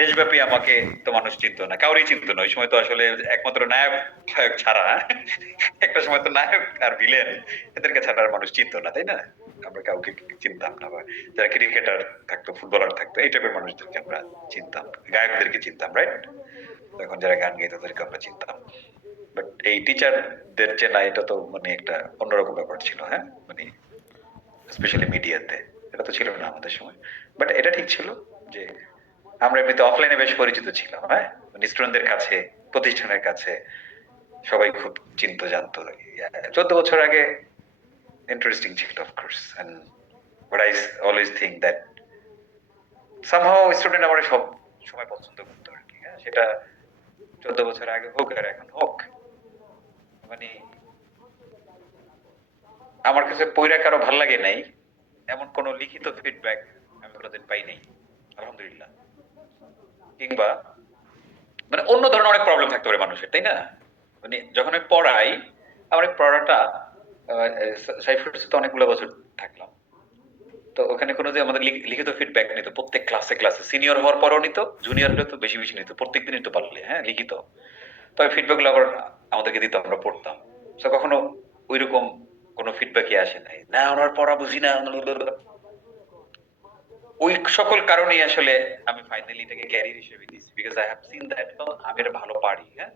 দেশব্যাপী আমাকে তো মানুষ চিনতো না, কাউরই চিনতো না ওই সময়। তো আসলে একমাত্র নায়ক ফায়ক ছাড়া, একটা সময় তো নায়ক আর ভিলেন এদেরকে ছাড়া আর মানুষ চিনতো না, তাই না? আমরা কাউকে চিনতাম না, বা যারা ক্রিকেটার থাকতো, ফুটবলার থাকতো, এই টাইপের মানুষদেরকে আমরা চিনতাম, গায়কদেরকে চিনতাম, রাইট? এখন যারা গান গাইতো তাদেরকে আমরা চিনতাম। বাট এই টিচারদের চেনা এটা তো মানে একটা অন্যরকম ব্যাপার ছিল, হ্যাঁ, মানে স্পেশালি মিডিয়াতে এটা তো ছিল না আমাদের সময়। বাট এটা ঠিক ছিল যে আমরা এমনিতে অফলাইনে বেশ পরিচিত ছিলাম, হ্যাঁ, মানে স্টুডেন্টদের কাছে, প্রতিষ্ঠানের কাছে সবাই খুব চিনতো জানতো। 14 বছর আগে ইন্টারেস্টিং ছিল of course. And but I always think that somehow student আমার সব সময় পছন্দ করতো আর কি, হ্যাঁ, সেটা 14 বছর আগে হোক আর এখন হোক। মানে আমার কাছে পইরা কারো ভাল লাগে নাই এমন কোন লিখিত ফিডব্যাক আমি কোনোদিন পাই নাই, আলহামদুলিল্লাহ। কিংবা মানে অন্য ধরনের অনেক প্রবলেম থাকতে পারে মানুষের, তাই না? মানে যখন আমি পড়াই, আমার এই পড়াটা সাইফার্সে তো অনেকগুলো বছর থাকলাম। তো ওখানে কোনো যে আমাদের লিখিত ফিডব্যাক নিত প্রত্যেক ক্লাসে, সিনিয়র হওয়ার পরও নিত, জুনিয়র হলে তো বেশি নিত, প্রত্যেক দিনই তো পারলে, হ্যাঁ, লিখিত। তবে ফিডব্যাক গুলো আবার আমাদেরকে দিত, আমরা পড়তাম। তো কখনো ওইরকম কোনো ফিডব্যাকই আসে নাই, না ওনার পড়া বুঝি না, ওই সকল কারণেই আসলে আমি ফাইনালি এটাকে ক্যারিয়ার হিসেবে দিয়েছি, because I have seen that আমি এটা ভালো পারি, হ্যাঁ,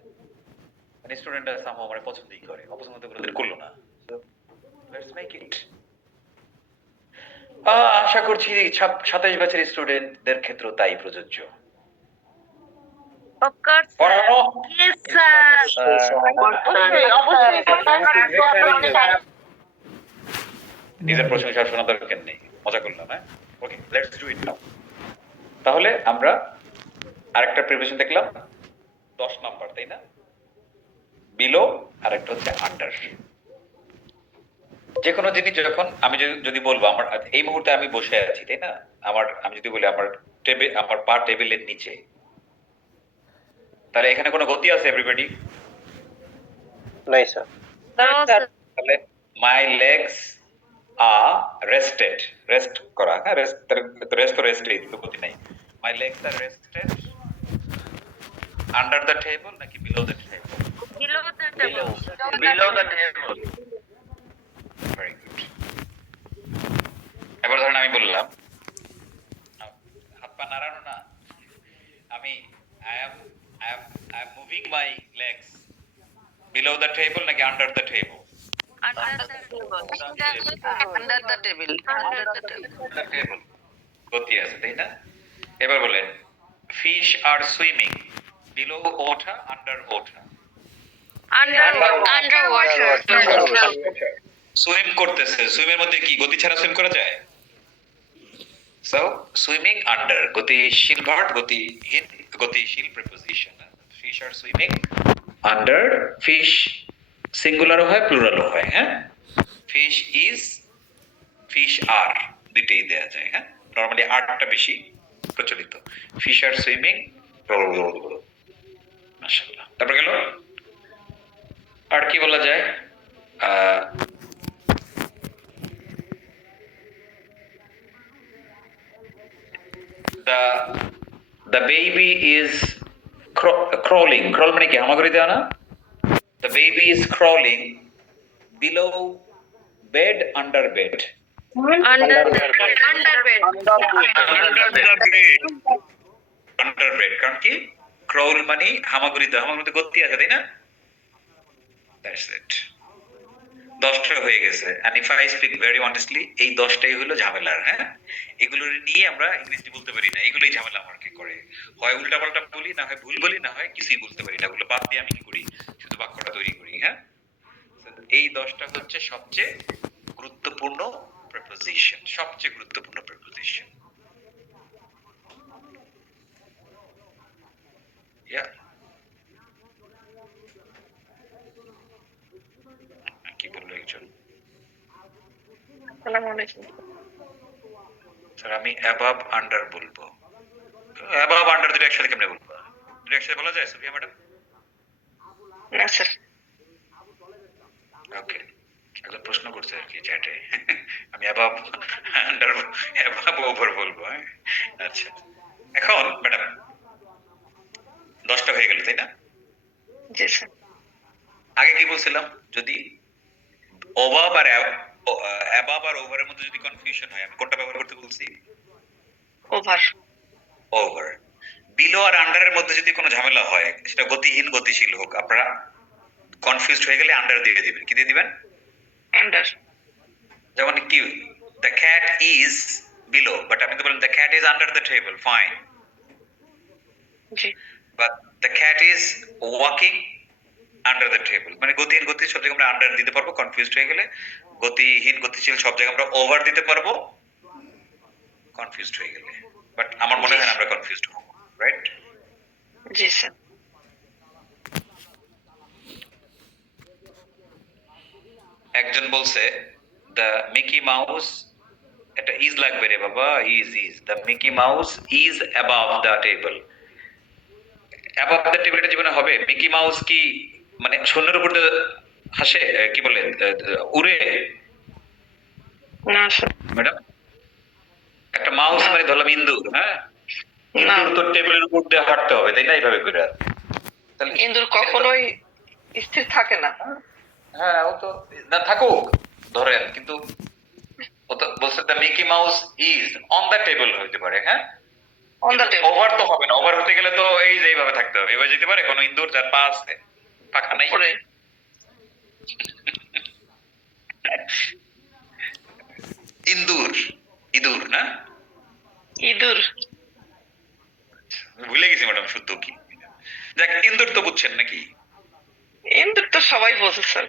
মানে স্টুডেন্টরা সামহাও আমার পছন্দই করে, অপছন্দ তো কোনোদিন করলো না। So let's make it. আশা করছি 27 বছরের স্টুডেন্টদের ক্ষেত্রেও তাই প্রযোজ্য। Of course, পড়ানো yes, sir. নিজের প্রশংসা শোনা দরকার নেই, মজা করলাম, হ্যাঁ। ওকে, লেটস ডু ইট নাও। তাহলে আমরা আরেকটা প্রিপারেশন দেখলাম 10 নাম্বার, তাই না? বিলো আর একটা হচ্ছে আন্ডার। যে কোনো জিনিস যখন আমি যদি বলবো আমার এই মুহূর্তে আমি বসে আছি, তাই না, আমি যদি বলি আমার পা টেবিলের নিচে, তাহলে এখানে কোনো গতি আছে এভরিবডি? নাই স্যার। তাহলে my legs are rested, rest করা, হ্যাঁ, রেস্ট তো রেস্টেই, তো গতি নাই। My legs are rested under the table নাকি below the table? Below the table. Below the table. Very good. এবার ধরেন আমি বললাম, হাত পা নাড়ানো না, আমি I am moving my legs below the table নাকি under the table? Under the table. গতি আছে, তাই না? এবার বলেন ফিশ আর সুইমিং বিলো ওঠা, আন্ডার ওঠা? Underwater. সুইম করতেছে, সুইমের মধ্যে কি গতি ছাড়া সুইম করা যায়? সো সুইমিং আন্ডার, গতিশীল ভার্ব, গতিশীল preposition. Fish are swimming under, fish সিঙ্গুলারও হয় প্লুরালও হয়, হ্যাঁ। ফিশ ইজ, ফিশ আর, দুইটাই দেয়া যায়, হ্যাঁ। নরমালি আরটা বেশি প্রচলিত। ফিশ আর সুইমিং, মাশাআল্লাহ। তারপর গেল আর কি বলা যায়? the baby is crawling, crawl মানে কি হামাগুড়ি দেওয়া না? The baby is crawling below bed, under bed? Under bed, কারণ কি ক্রাউল মানে হামাগুড়ি দেওয়া, হামাগুড়িতে গতি আছে, তাই না? That's it. 10টা হয়ে গেছে, and if I speak very honestly, এই 10টাই হলো ঝামেলার। হ্যাঁ, এগুলো নিয়ে আমরা ইংরেজি বলতে পারি না, এগুলোই ঝামেলা আমাকে করে। হয় উল্টাপাল্টা বলি, না হয় ভুল বলি, না হয় কিছুই বলতে পারি না। ওগুলো বাদ দিয়ে আমি কি করি, শুধু বাক্যটা তৈরি করি। হ্যাঁ, এই 10টা হচ্ছে সবচেয়ে গুরুত্বপূর্ণ প্রিপোজিশন, সবচেয়ে গুরুত্বপূর্ণ প্রিপোজিশন। কি বললো একজন? আসসালামু আলাইকুম। স্যার আমি অ্যাবাভ আন্ডার বলবো। অ্যাবাভ আন্ডার দুটো একসাথে কেমনে বলবো? দুটো একসাথে বলা যায় সুফিয়া ম্যাডাম? না স্যার। ওকে, একজন প্রশ্ন করছে আর কি চ্যাটে, আমি অ্যাবাভ আন্ডার অ্যাবাভ ওভার বলবো। হ্যাঁ, আচ্ছা এখন ম্যাডাম 10টা হয়ে গেল তাই না? জি স্যার। আগে কি বলছিলাম, যদি অভাব আর অ্যাবাভ আর ওভারের মধ্যে যদি কনফিউশন হয়, আমি কোনটা ব্যবহার করতে বলছি? ওভার। ওভার। বিলো আর আন্ডারের মধ্যে যদি কোনো ঝামেলা হয়, সেটা গতিহীন গতিশীল হোক, আপনারা কনফিউজড হয়ে গেলে আন্ডার দিয়ে দিবেন। কি দিয়ে দিবেন? আন্ডার। যেমন কি, the cat is below, but আপনি তো বলেন the cat is under the table, fine, G. But the cat is walking under the table. মানে গতিহীন গতিশীল সব জায়গায় আমরা আন্ডার দিতে পারবো কনফিউজড হয়ে গেলে, গতিহীন গতিশীল সব জায়গায় আমরা ওভার দিতে পারবো কনফিউজড হয়ে গেলে। বাট আমার মনে হয় না আমরা কনফিউজড হবো, রাইট? জি স্যার। একজন বলছে দ্য মিকি মাউস, এটা ইজ লাগবে রে বাবা, is the Mickey mouse is above the table. Above the table এটা জীবনে হবে? মিকি মাউস কি মানে শূন্যের উপর হাসে, কি বলে, উড়ে? না স্যার। ম্যাডাম, একটা মাউস মানে ধরলাম ইন্দুর। হ্যাঁ, ইন্দুর তো টেবিলের উপর দিয়ে হাঁটতে হবে তাই না, এইভাবে করে? তাহলে ইন্দুর কখনোই স্থির থাকে না। হ্যাঁ, ও তো না থাকুক ধরেন, কিন্তু ও তো বলছে the Mickey mouse is on the table হইতে পারে। হ্যাঁ, অন দ্য টেবল। ওভার তো হবে না, ওভার হতে গেলে তো এই যে এইভাবে থাকতে হবে। এভাবে যেতে পারে কোনো ইন্দুর যার পা আছে, পাখা নাই? উপরে। ইন্দুর, ইঁদুর না? ইঁদুর। ভুলে গেছি ম্যাডাম শুদ্ধ কি। যাক, ইন্দুর তো বুঝছেন নাকি? ইন্দুর তো সবাই বোঝে স্যার।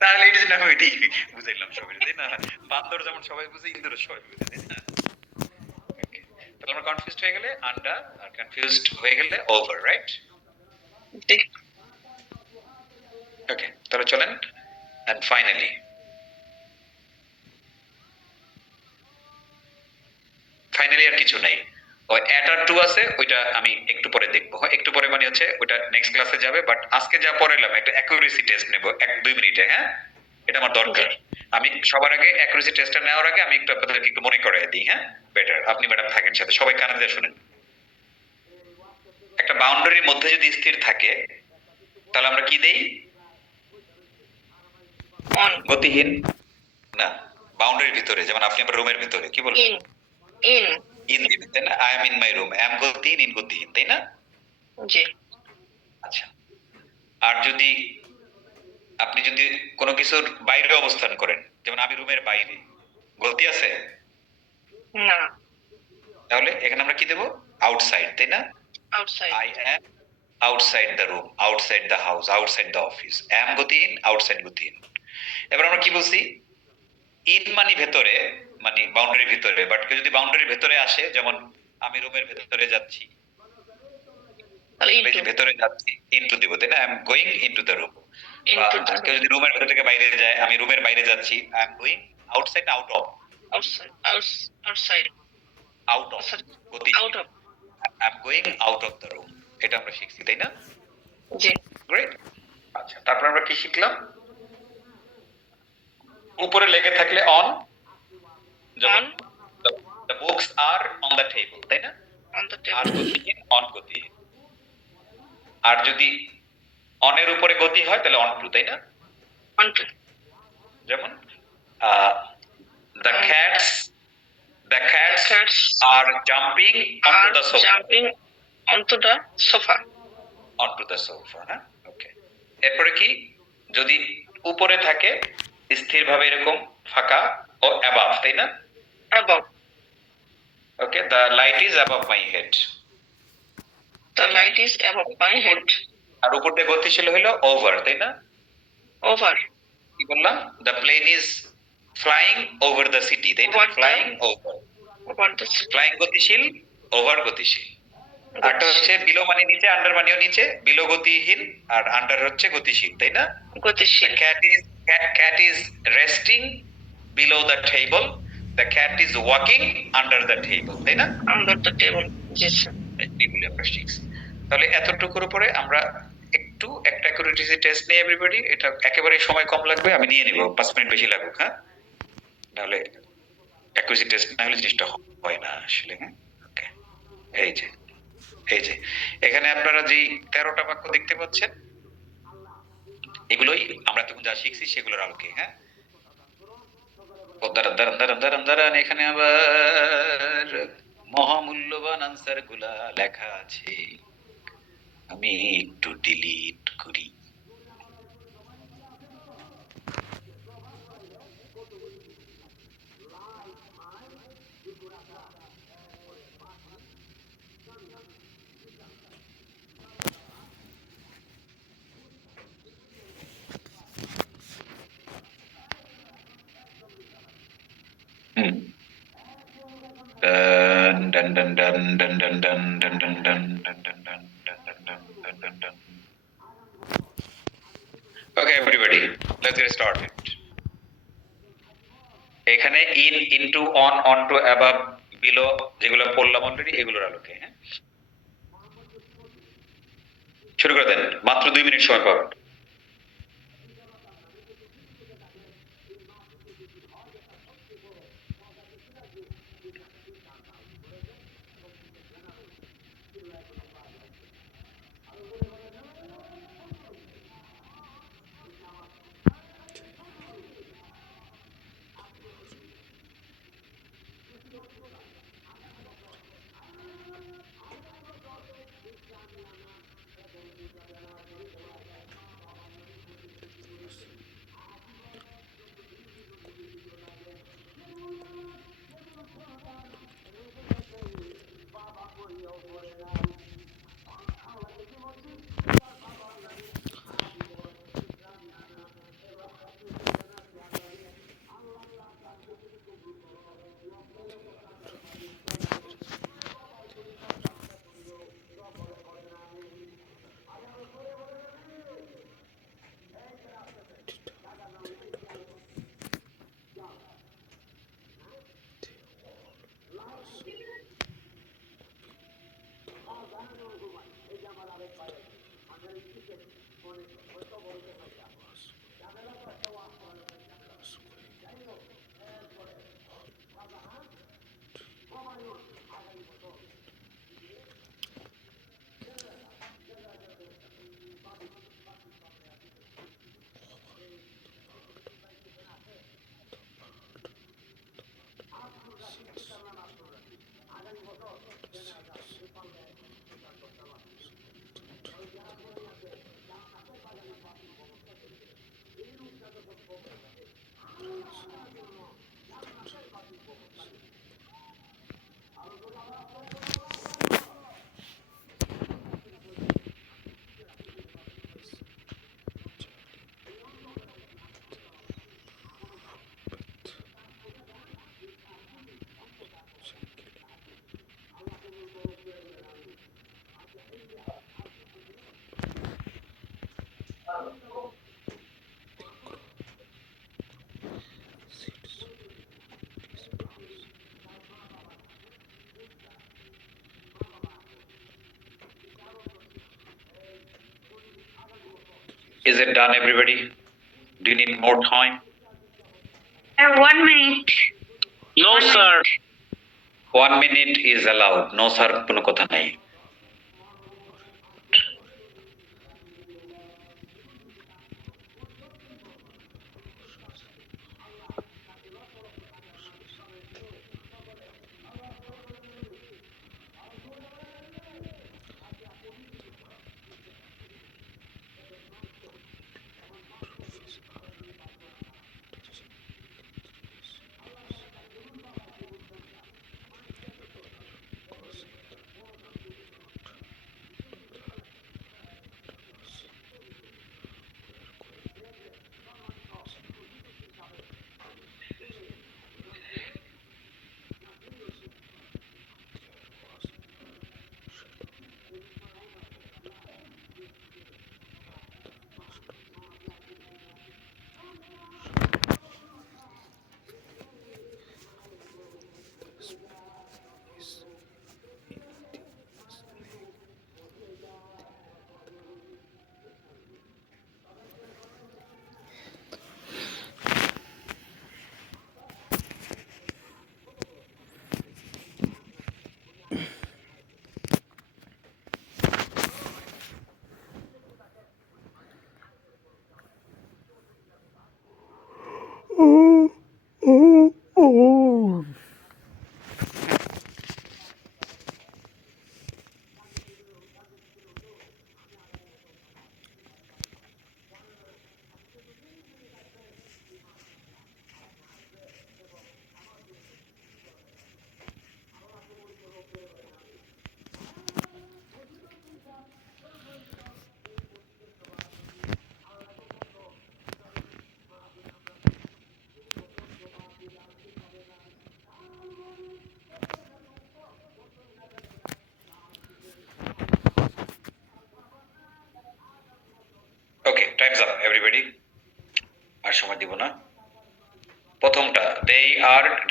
তাহলে এটা না, আমি এটাই বুঝাইলাম সবাই, তাই না? বান্দর যেমন সবাই বুঝে, ইন্দুর সবাই বুঝে, তাই না? Okay. তাহলে আমরা কনফিউজড হয়ে গেলে আন্ডার, আর কনফিউজড হয়ে গেলে ওভার, রাইট? জি। ওকে, তাহলে চলেন। এন্ড ফাইনালি আর কিছু নাই, ওই অ্যাট আর টু আছে, ওইটা আমি একটু পরে দেখবো। একটু পরে মানে হচ্ছে ওইটা নেক্সট ক্লাসে যাবে। বাট আজকে যা পড়াইলাম একটা অ্যাকুরেসি টেস্ট নেব 1-2 মিনিটে। হ্যাঁ, এটা আমার দরকার। আমি সবার আগে অ্যাকুরেসি টেস্টটা নেওয়ার আগে আমি একটু আপনাদেরকে একটু মনে করাই দিই। হ্যাঁ, বেটার আপনি ম্যাডাম থাকেন সাথে, সবাই কানে দিয়ে শুনেন। একটা বাউন্ডারির মধ্যে যদি স্থির থাকে তাহলে আমরা কি দেই? অন। গতিহীন না, বাউন্ডারির ভিতরে, যেমন আপনি আপনার রুমের ভিতরে কি বলবেন? ইন। ইন। ইন দিবেন তাই না? I am in my room, I am গতিহীন, ইন গতিহীন, তাই না? জি। আচ্ছা, আর যদি আপনি যদি কোনো কিছুর বাইরে অবস্থান করেন, যেমন আমি রুমের বাইরে, গতি আছে? না। তাহলে এখানে আমরা কি দেব? আউটসাইড, তাই না? Outside. I am outside the room, outside the house, outside the office. Am গতিহীন, আউটসাইড গতিহীন। এবার আমরা কি বলছি? ইন মানে ভেতরে, মানে বাউন্ডারির ভিতরে। বাট কেউ যদি বাউন্ডারির ভেতরে আসে, যেমন আমি রুমের ভেতরে যাচ্ছি, তাহলে ইনটু। ভেতরে যাচ্ছি, ইনটু দিব, তাই না? I am going into the room. Into the কেউ যদি রুমের ভেতর থেকে বাইরে যায়, আমি রুমের বাইরে যাচ্ছি, I am going outside, out of? Outside. Outside. Out of গতি, out of. I am going out of the room. এটা আমরা শিখছি, তাই না? জি। গ্রেট। আচ্ছা, তারপর আমরা কি শিখলাম? উপরে লেগে থাকলে অন, যেমন the books are on the table, তাই না? অন দ্য আর টেবল। গতিহীন, অন গতিহীন। আর যদি অনের উপরে গতি হয় তাহলে অন টু, তাই না? On to. যেমন the cats are jumping onto the sofa, jumping onto the sofa. onto the sofa, হ্যাঁ? ওকে, এরপরে কি? যদি উপরে থাকে স্থিরভাবে এরকম ফাঁকা ও অ্যাবাভ, তাই না? Above. Okay, the light is above my head. The light is above my head. আর উপর দিয়ে গতিশীল হলো ওভার, তাই না? Over. কি বললাম? The plane is flying over the city, তাই না? Over the- flying over, Over the flying গতিশীল, ওভার গতিশীল। আরটা হচ্ছে বিলো মানে নিচে, আন্ডার মানেও নিচে, বিলো গতিহীন আর আন্ডার হচ্ছে গতিশীল, তাই না? গতিশীল। cat is resting below the table, the cat is walking under the table, তাই না? Under the table. Yes, sir. এগুলি আমরা শিখছি। তাহলে এতটুকুর উপরে আমরা একটু একটা অ্যাকুরেসি টেস্ট নিই এভরিবডি। এটা একেবারে সময় কম লাগবে, আমি নিয়ে নিব, 5 মিনিট বেশি লাগুক, হ্যাঁ? নাহলে অ্যাকুরেসি টেস্ট না হলে জিনিসটা হয় না আসলে, হ্যাঁ? ওকে, এই যে এখানে আপনারা যে 13টা বাক্য দেখতে পাচ্ছেন, এগুলোই আমরা তখন যা শিখছি সেগুলোর আলোকে, হ্যাঁ? দাঁড়ান, এখানে আবার মহামূল্যবান আনসার গুলা লেখা আছে, আমি একটু ডিলিট করি। Okay, everybody, let's get started. এখানে in, into, on, on to, above, below যেগুলো পড়লাম অলরেডি, এগুলোর আলোকে, হ্যাঁ? শুরু করে দেন, মাত্র 2 মিনিট সময় পাবেন। Is it done, everybody? Do you need more time? 1 minute. No, sir. 1 minute is allowed. No, sir, কোনো কথা নাই।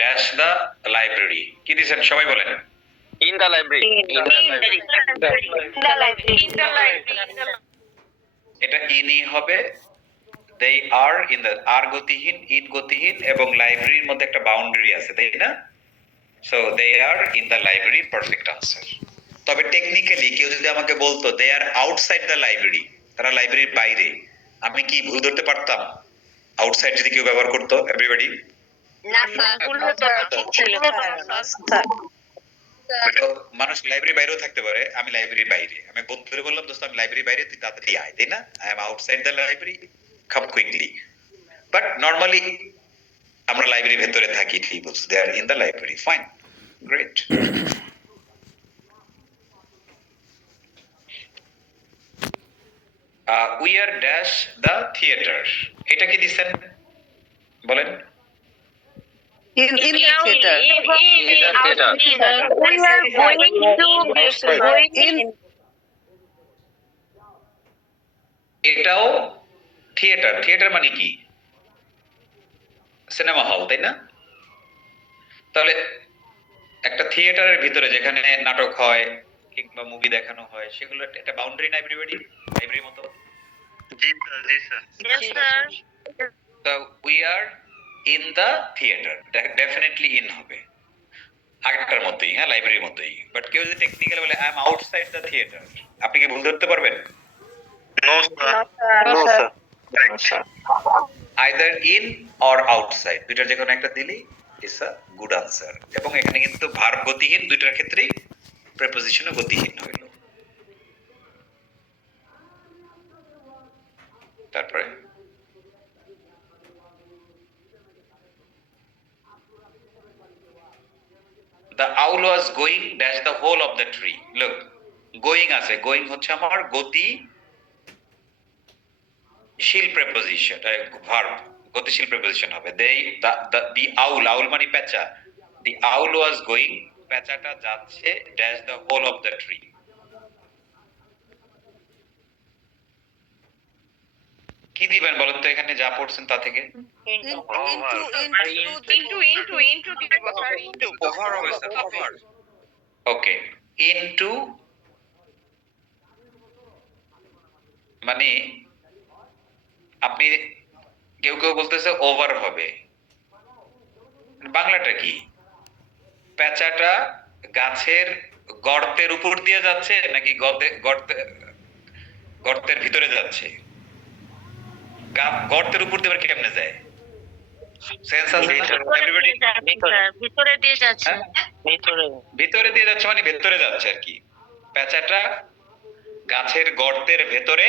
Dash the library. কি দিয়েছেন সবাই বলেন? In the library. এটা ইনই হবে। দে আর ইন দ্য, আর গতিহীন, ইন গতিহীন এবং লাইব্রেরির মধ্যে একটা বাউন্ডারি আছে, তাই না? So they are in the library, perfect answer. তবে টেকনিক্যালি কেউ যদি আমাকে বলতো they are outside the library, তারা লাইব্রেরির বাইরে, আমি কি ভুল ধরতে পারতাম? আউটসাইড যদি কেউ ব্যবহার করতো, এভরিবডি? না স্যার ঠিক ছিল মানুষ লাইব্রেরির বাইরেও থাকতে পারে, আমি লাইব্রেরির বাইরে, আমি বন্ধুরে বললাম দোস্ত আমি লাইব্রেরির বাইরে, তুই তাড়াতাড়ি আয়, তাই না? I am outside the library, come quickly. But normally আমরা লাইব্রেরির ভেতরে থাকি, ঠিক বলছো, they are in the library, fine, great. We are dash the theatre, এটা কি দিছেন বলেন? In the theater. এটাও থিয়েটার। থিয়েটার মানে কি? সিনেমা হল, তাই না? তাহলে একটা থিয়েটারের ভিতরে যেখানে নাটক হয় কিংবা মুভি দেখানো হয়, সেগুলো একটা বাউন্ডারি না এভরিবডি, লাইব্রেরির মতো? জি স্যার। তো we are in the theatre, definitely in হবে আগেরটার মতোই, হ্যাঁ, লাইব্রেরির মতোই। বাট কেউ যদি টেকনিক্যাল বলে I am outside the theatre, আপনি কি ভুল ধরতে পারবেন? No sir. Right. Either in or outside, দুইটার যে কোনো একটা দিলেই ইটস আ গুড আনসার। এবং এখানে কিন্তু ভার্ব গতিহীন, দুইটার ক্ষেত্রেই প্রিপোজিশনও গতিহীন হইল। তারপরে the owl was going dash the whole of the tree. Look, going আছে, going হচ্ছে আমার গতিশীল প্রিপোজিশন, ভার্ব, গতিশীল প্রিপোজিশন হবে। the owl, owl মানে পেঁচা, the owl was going, পেঁচাটা যাচ্ছে dash the whole of the tree। কি দিবেন বলেন তো এখানে যা পড়ছেন তা থেকে? ওকে, ইনটু মানে আপনি, কেউ কেউ বলতেছে ওভার হবে, বাংলাটা কি? পেঁচাটা গাছের গর্তের উপর দিয়ে যাচ্ছে নাকি গর্তের ভিতরে যাচ্ছে? গর্তের উপর দিয়ে কেমনে যায়? সেন্স আছে না এভরিবডি? ভিতরে দিয়ে যাচ্ছে ভিতরে দিয়ে যাচ্ছে মানে ভেতরে যাচ্ছে আর কি। পেঁচাটা গাছের গর্তের ভেতরে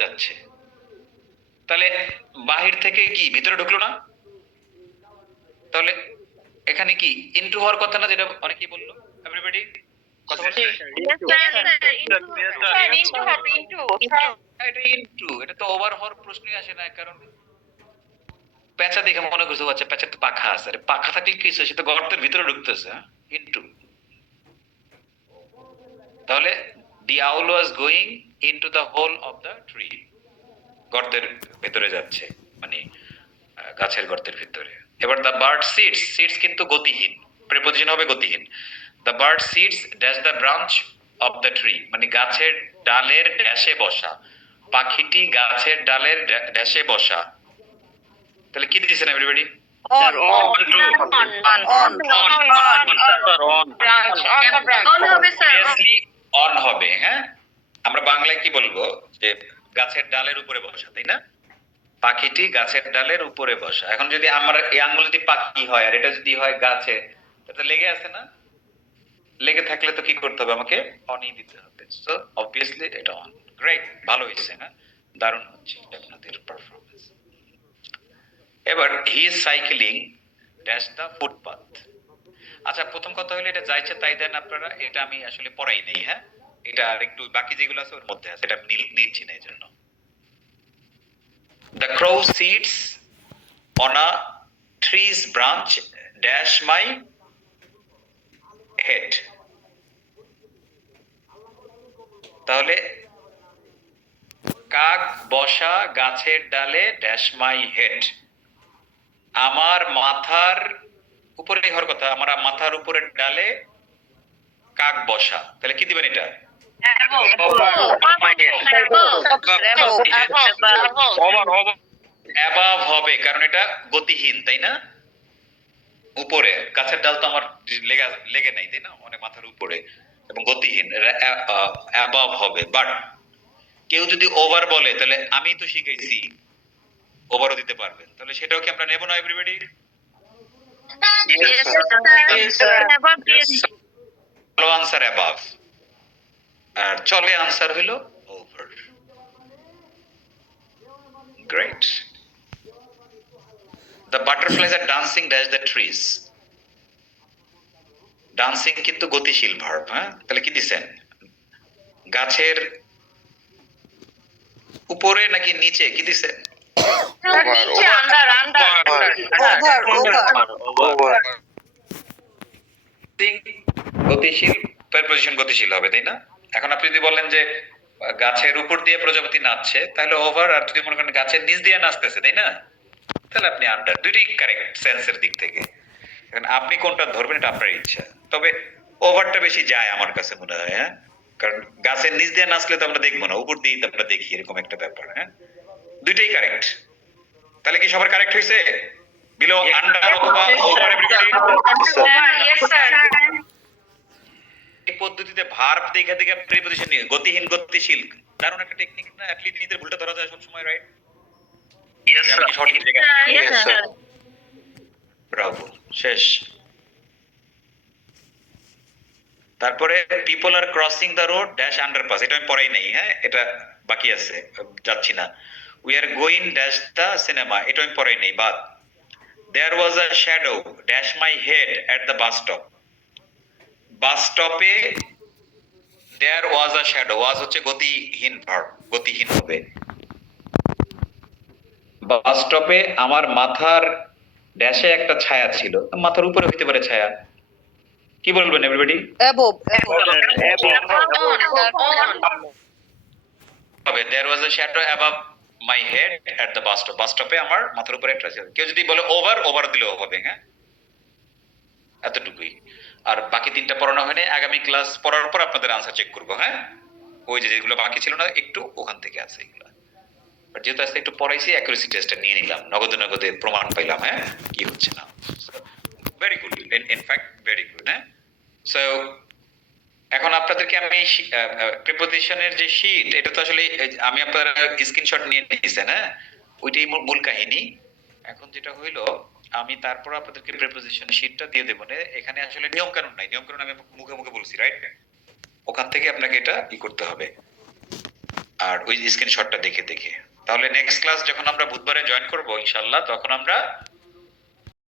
যাচ্ছে, তাহলে বাহির থেকে কি ভিতরে ঢুকলো না? তাহলে এখানে কি ইনটু হওয়ার কথা না, যেটা অনেকেই বললো? এভরিবডি কথা বলছে? এটা তো ওভার হওয়ার প্রশ্নই আসে না, কারণ পেঁচা দেখে মনে করছে আচ্ছা পেঁচার তো পাখা আছে, আরে পাখা থাকলে কি হচ্ছে, সেটা গর্তের ভিতরে ঢুকতেছে, ইনটু। তাহলে the owl was going into the hole of the tree, গর্তের ভিতরে যাচ্ছে মানে গাছের গর্তের ভিতরে। এবার the bird sits, sits কিন্তু গতিহীন, প্রিপোজিশন হবে গতিহীন। the bird sits dash the branch of the tree, মানে গাছের ডালের ড্যাশে বসা, পাখিটি গাছের ডালের ড্যাশে বসা। তাহলে কি দিয়েছেন এভরিবডি? অন হবে, হ্যাঁ। আমরা বাংলায় কি বলবো যে গাছের ডালের উপরে বসা, তাই না? পাখিটি গাছের ডালের উপরে বসা। এখন যদি আমার এই আঙ্গুল যদি পাখি হয় আর এটা যদি হয় গাছে, এটা লেগে আছে না? লেগে থাকলে তো কি করতে হবে, আমাকে অনই দিতে হবে। সো অবভিয়াসলি এটা অন। গ্রেট, ভালো হয়েছে, হ্যাঁ, দারুণ হচ্ছে আপনাদের পারফরম্যান্স। এবার he is cycling dash the footpath. আচ্ছা, প্রথম কথা হলো এটা যাইছে তাই দেন আপনারা, এটা আমি আসলে পড়াই নেই, হ্যাঁ, এটা আর একটু বাকি যেগুলো আছে ওর মধ্যে আছে, এটা নিচ্ছি না এই জন্য। The crow sits on a tree's branch dash my head. তাহলে কাক বসা গাছের ডালে ড্যাশ মাই হেড, আমার মাথার উপরে হওয়ার কথা, আমার মাথার উপরে ডালে কাক বসা, তাহলে কি দিবেন এটা? অ্যাবাভ হবে, কারণ এটা গতিহীন, তাই না? উপরে, গাছের ডাল তো আমার লেগে নাই, তাই না, অনেক মাথার উপরে এবং গতিহীন, অ্যাবাভ হবে। বাট কেউ যদি ওভার বলে, তাহলে আমি তো শিখাইছি ওভারও দিতে পারবেন, তাহলে সেটাও কি আমরা নেব না এভরিবডি? ভালো আনসার অ্যাবাভ, আর চলে আনসার হলো over. Great. The butterflies are dancing dash the trees. Dancing কিন্তু গতিশীল ভার্ব, হ্যাঁ? তাহলে কি দিছেন? গাছের উপরে নাকি নিচে, কি দিছেন? গতিশীল, প্রেপোজিশন গতিশীল হবে, তাই না? এখন আপনি যদি বলেন যে গাছের উপর দিয়ে প্রজাপতি নাচছে, তাহলে ওভার। আর যদি মনে করেন গাছের নিচ দিয়ে নাচতেছে, তাই না, তাহলে আপনি আন্ডার। দুইটাই কারেক্ট সেন্সের দিক থেকে। এখন আপনি কোনটা ধরবেন এটা আপনার ইচ্ছা, তবে ওভারটা বেশি যায় আমার কাছে মনে হয়, হ্যাঁ? কারণ গাছের নিচ দিয়ে নাচলে তো আমরা দেখবো না, উপর দিয়ে তো আমরা দেখি, এরকম একটা ব্যাপার, হ্যাঁ? দুইটাই কারেক্ট। তাহলে কি সবার কারেক্ট হয়েছে? বিলো, আন্ডার অথবা ওভার এভরিবডি? এই পদ্ধতিতে ভার্ব দেখে দেখে প্রিপজিশন নিয়ে গতিহীন গতিশীল, দারুণ একটা টেকনিক না? অ্যাথলিট নিজের ভুলটা ধরা যায় সব সময়, রাইট? Yes, sir. সঠিক জায়গায়। Yes, sir. ব্রাভো, শেষ। তারপরে people are crossing the road dash underpass, এটা আমি পড়াই নাই, হ্যাঁ, এটা বাকি আছে, যাচ্ছি না। We are going dash the cinema, এটা আমি পড়াই নাই, বাদ। There was a shadow dash my head at the bus stop. Bus স্টপে there was a shadow, was হচ্ছে গতিহীন ভার্ব, গতিহীন হবে। বাস স্টপে আমার মাথার ড্যাশে একটা ছায়া ছিল, মাথার উপরে হইতে পারে ছায়া, কি বলবেন এভরিবডি? হবে there was a shadow above my head at the bus stop, bus স্টপে আমার মাথার উপরে একটা ছিল। কেউ যদি বলে ওভার, ওভার দিলেও হবে, হ্যাঁ, এতটুকুই। আর বাকি তিনটা পড়ানো হয়নি, আগামী ক্লাস পড়ার পর আপনাদের আনসার চেক করবো, হ্যাঁ? ওই যে যেগুলো বাকি ছিল না একটু, ওখান থেকে আছে এগুলো। বাট যেহেতু আজকে একটু পড়াইছি, অ্যাকুরেসি টেস্টটা নিয়ে নিলাম, নগদে নগদে প্রমাণ পাইলাম, হ্যাঁ, কি হচ্ছে না। Very good, in fact very good, হ্যাঁ। সো এখন আপনাদেরকে আমি প্রিপোজিশনের যে শীট, এটা তো আসলে আমি আপনারা স্ক্রিনশট নিয়ে নিয়েছেন, হ্যাঁ, ওইটাই মূল কাহিনী। এখন যেটা হইলো, আমি তারপর আপনাদেরকে প্রিপোজিশন শীটটা দিয়ে দেবো না। এখানে আসলে নিয়ম কানুন নাই, নিয়ম কানুন আমি মুখে মুখে বলছি, রাইট? ওখান থেকে আপনাকে এটা করতে হবে, আর ওই স্ক্রিনশটটা দেখে দেখে। তাহলে নেক্সট ক্লাস যখন আমরা বুধবারে জয়েন করবো ইনশাআল্লাহ, তখন আমরা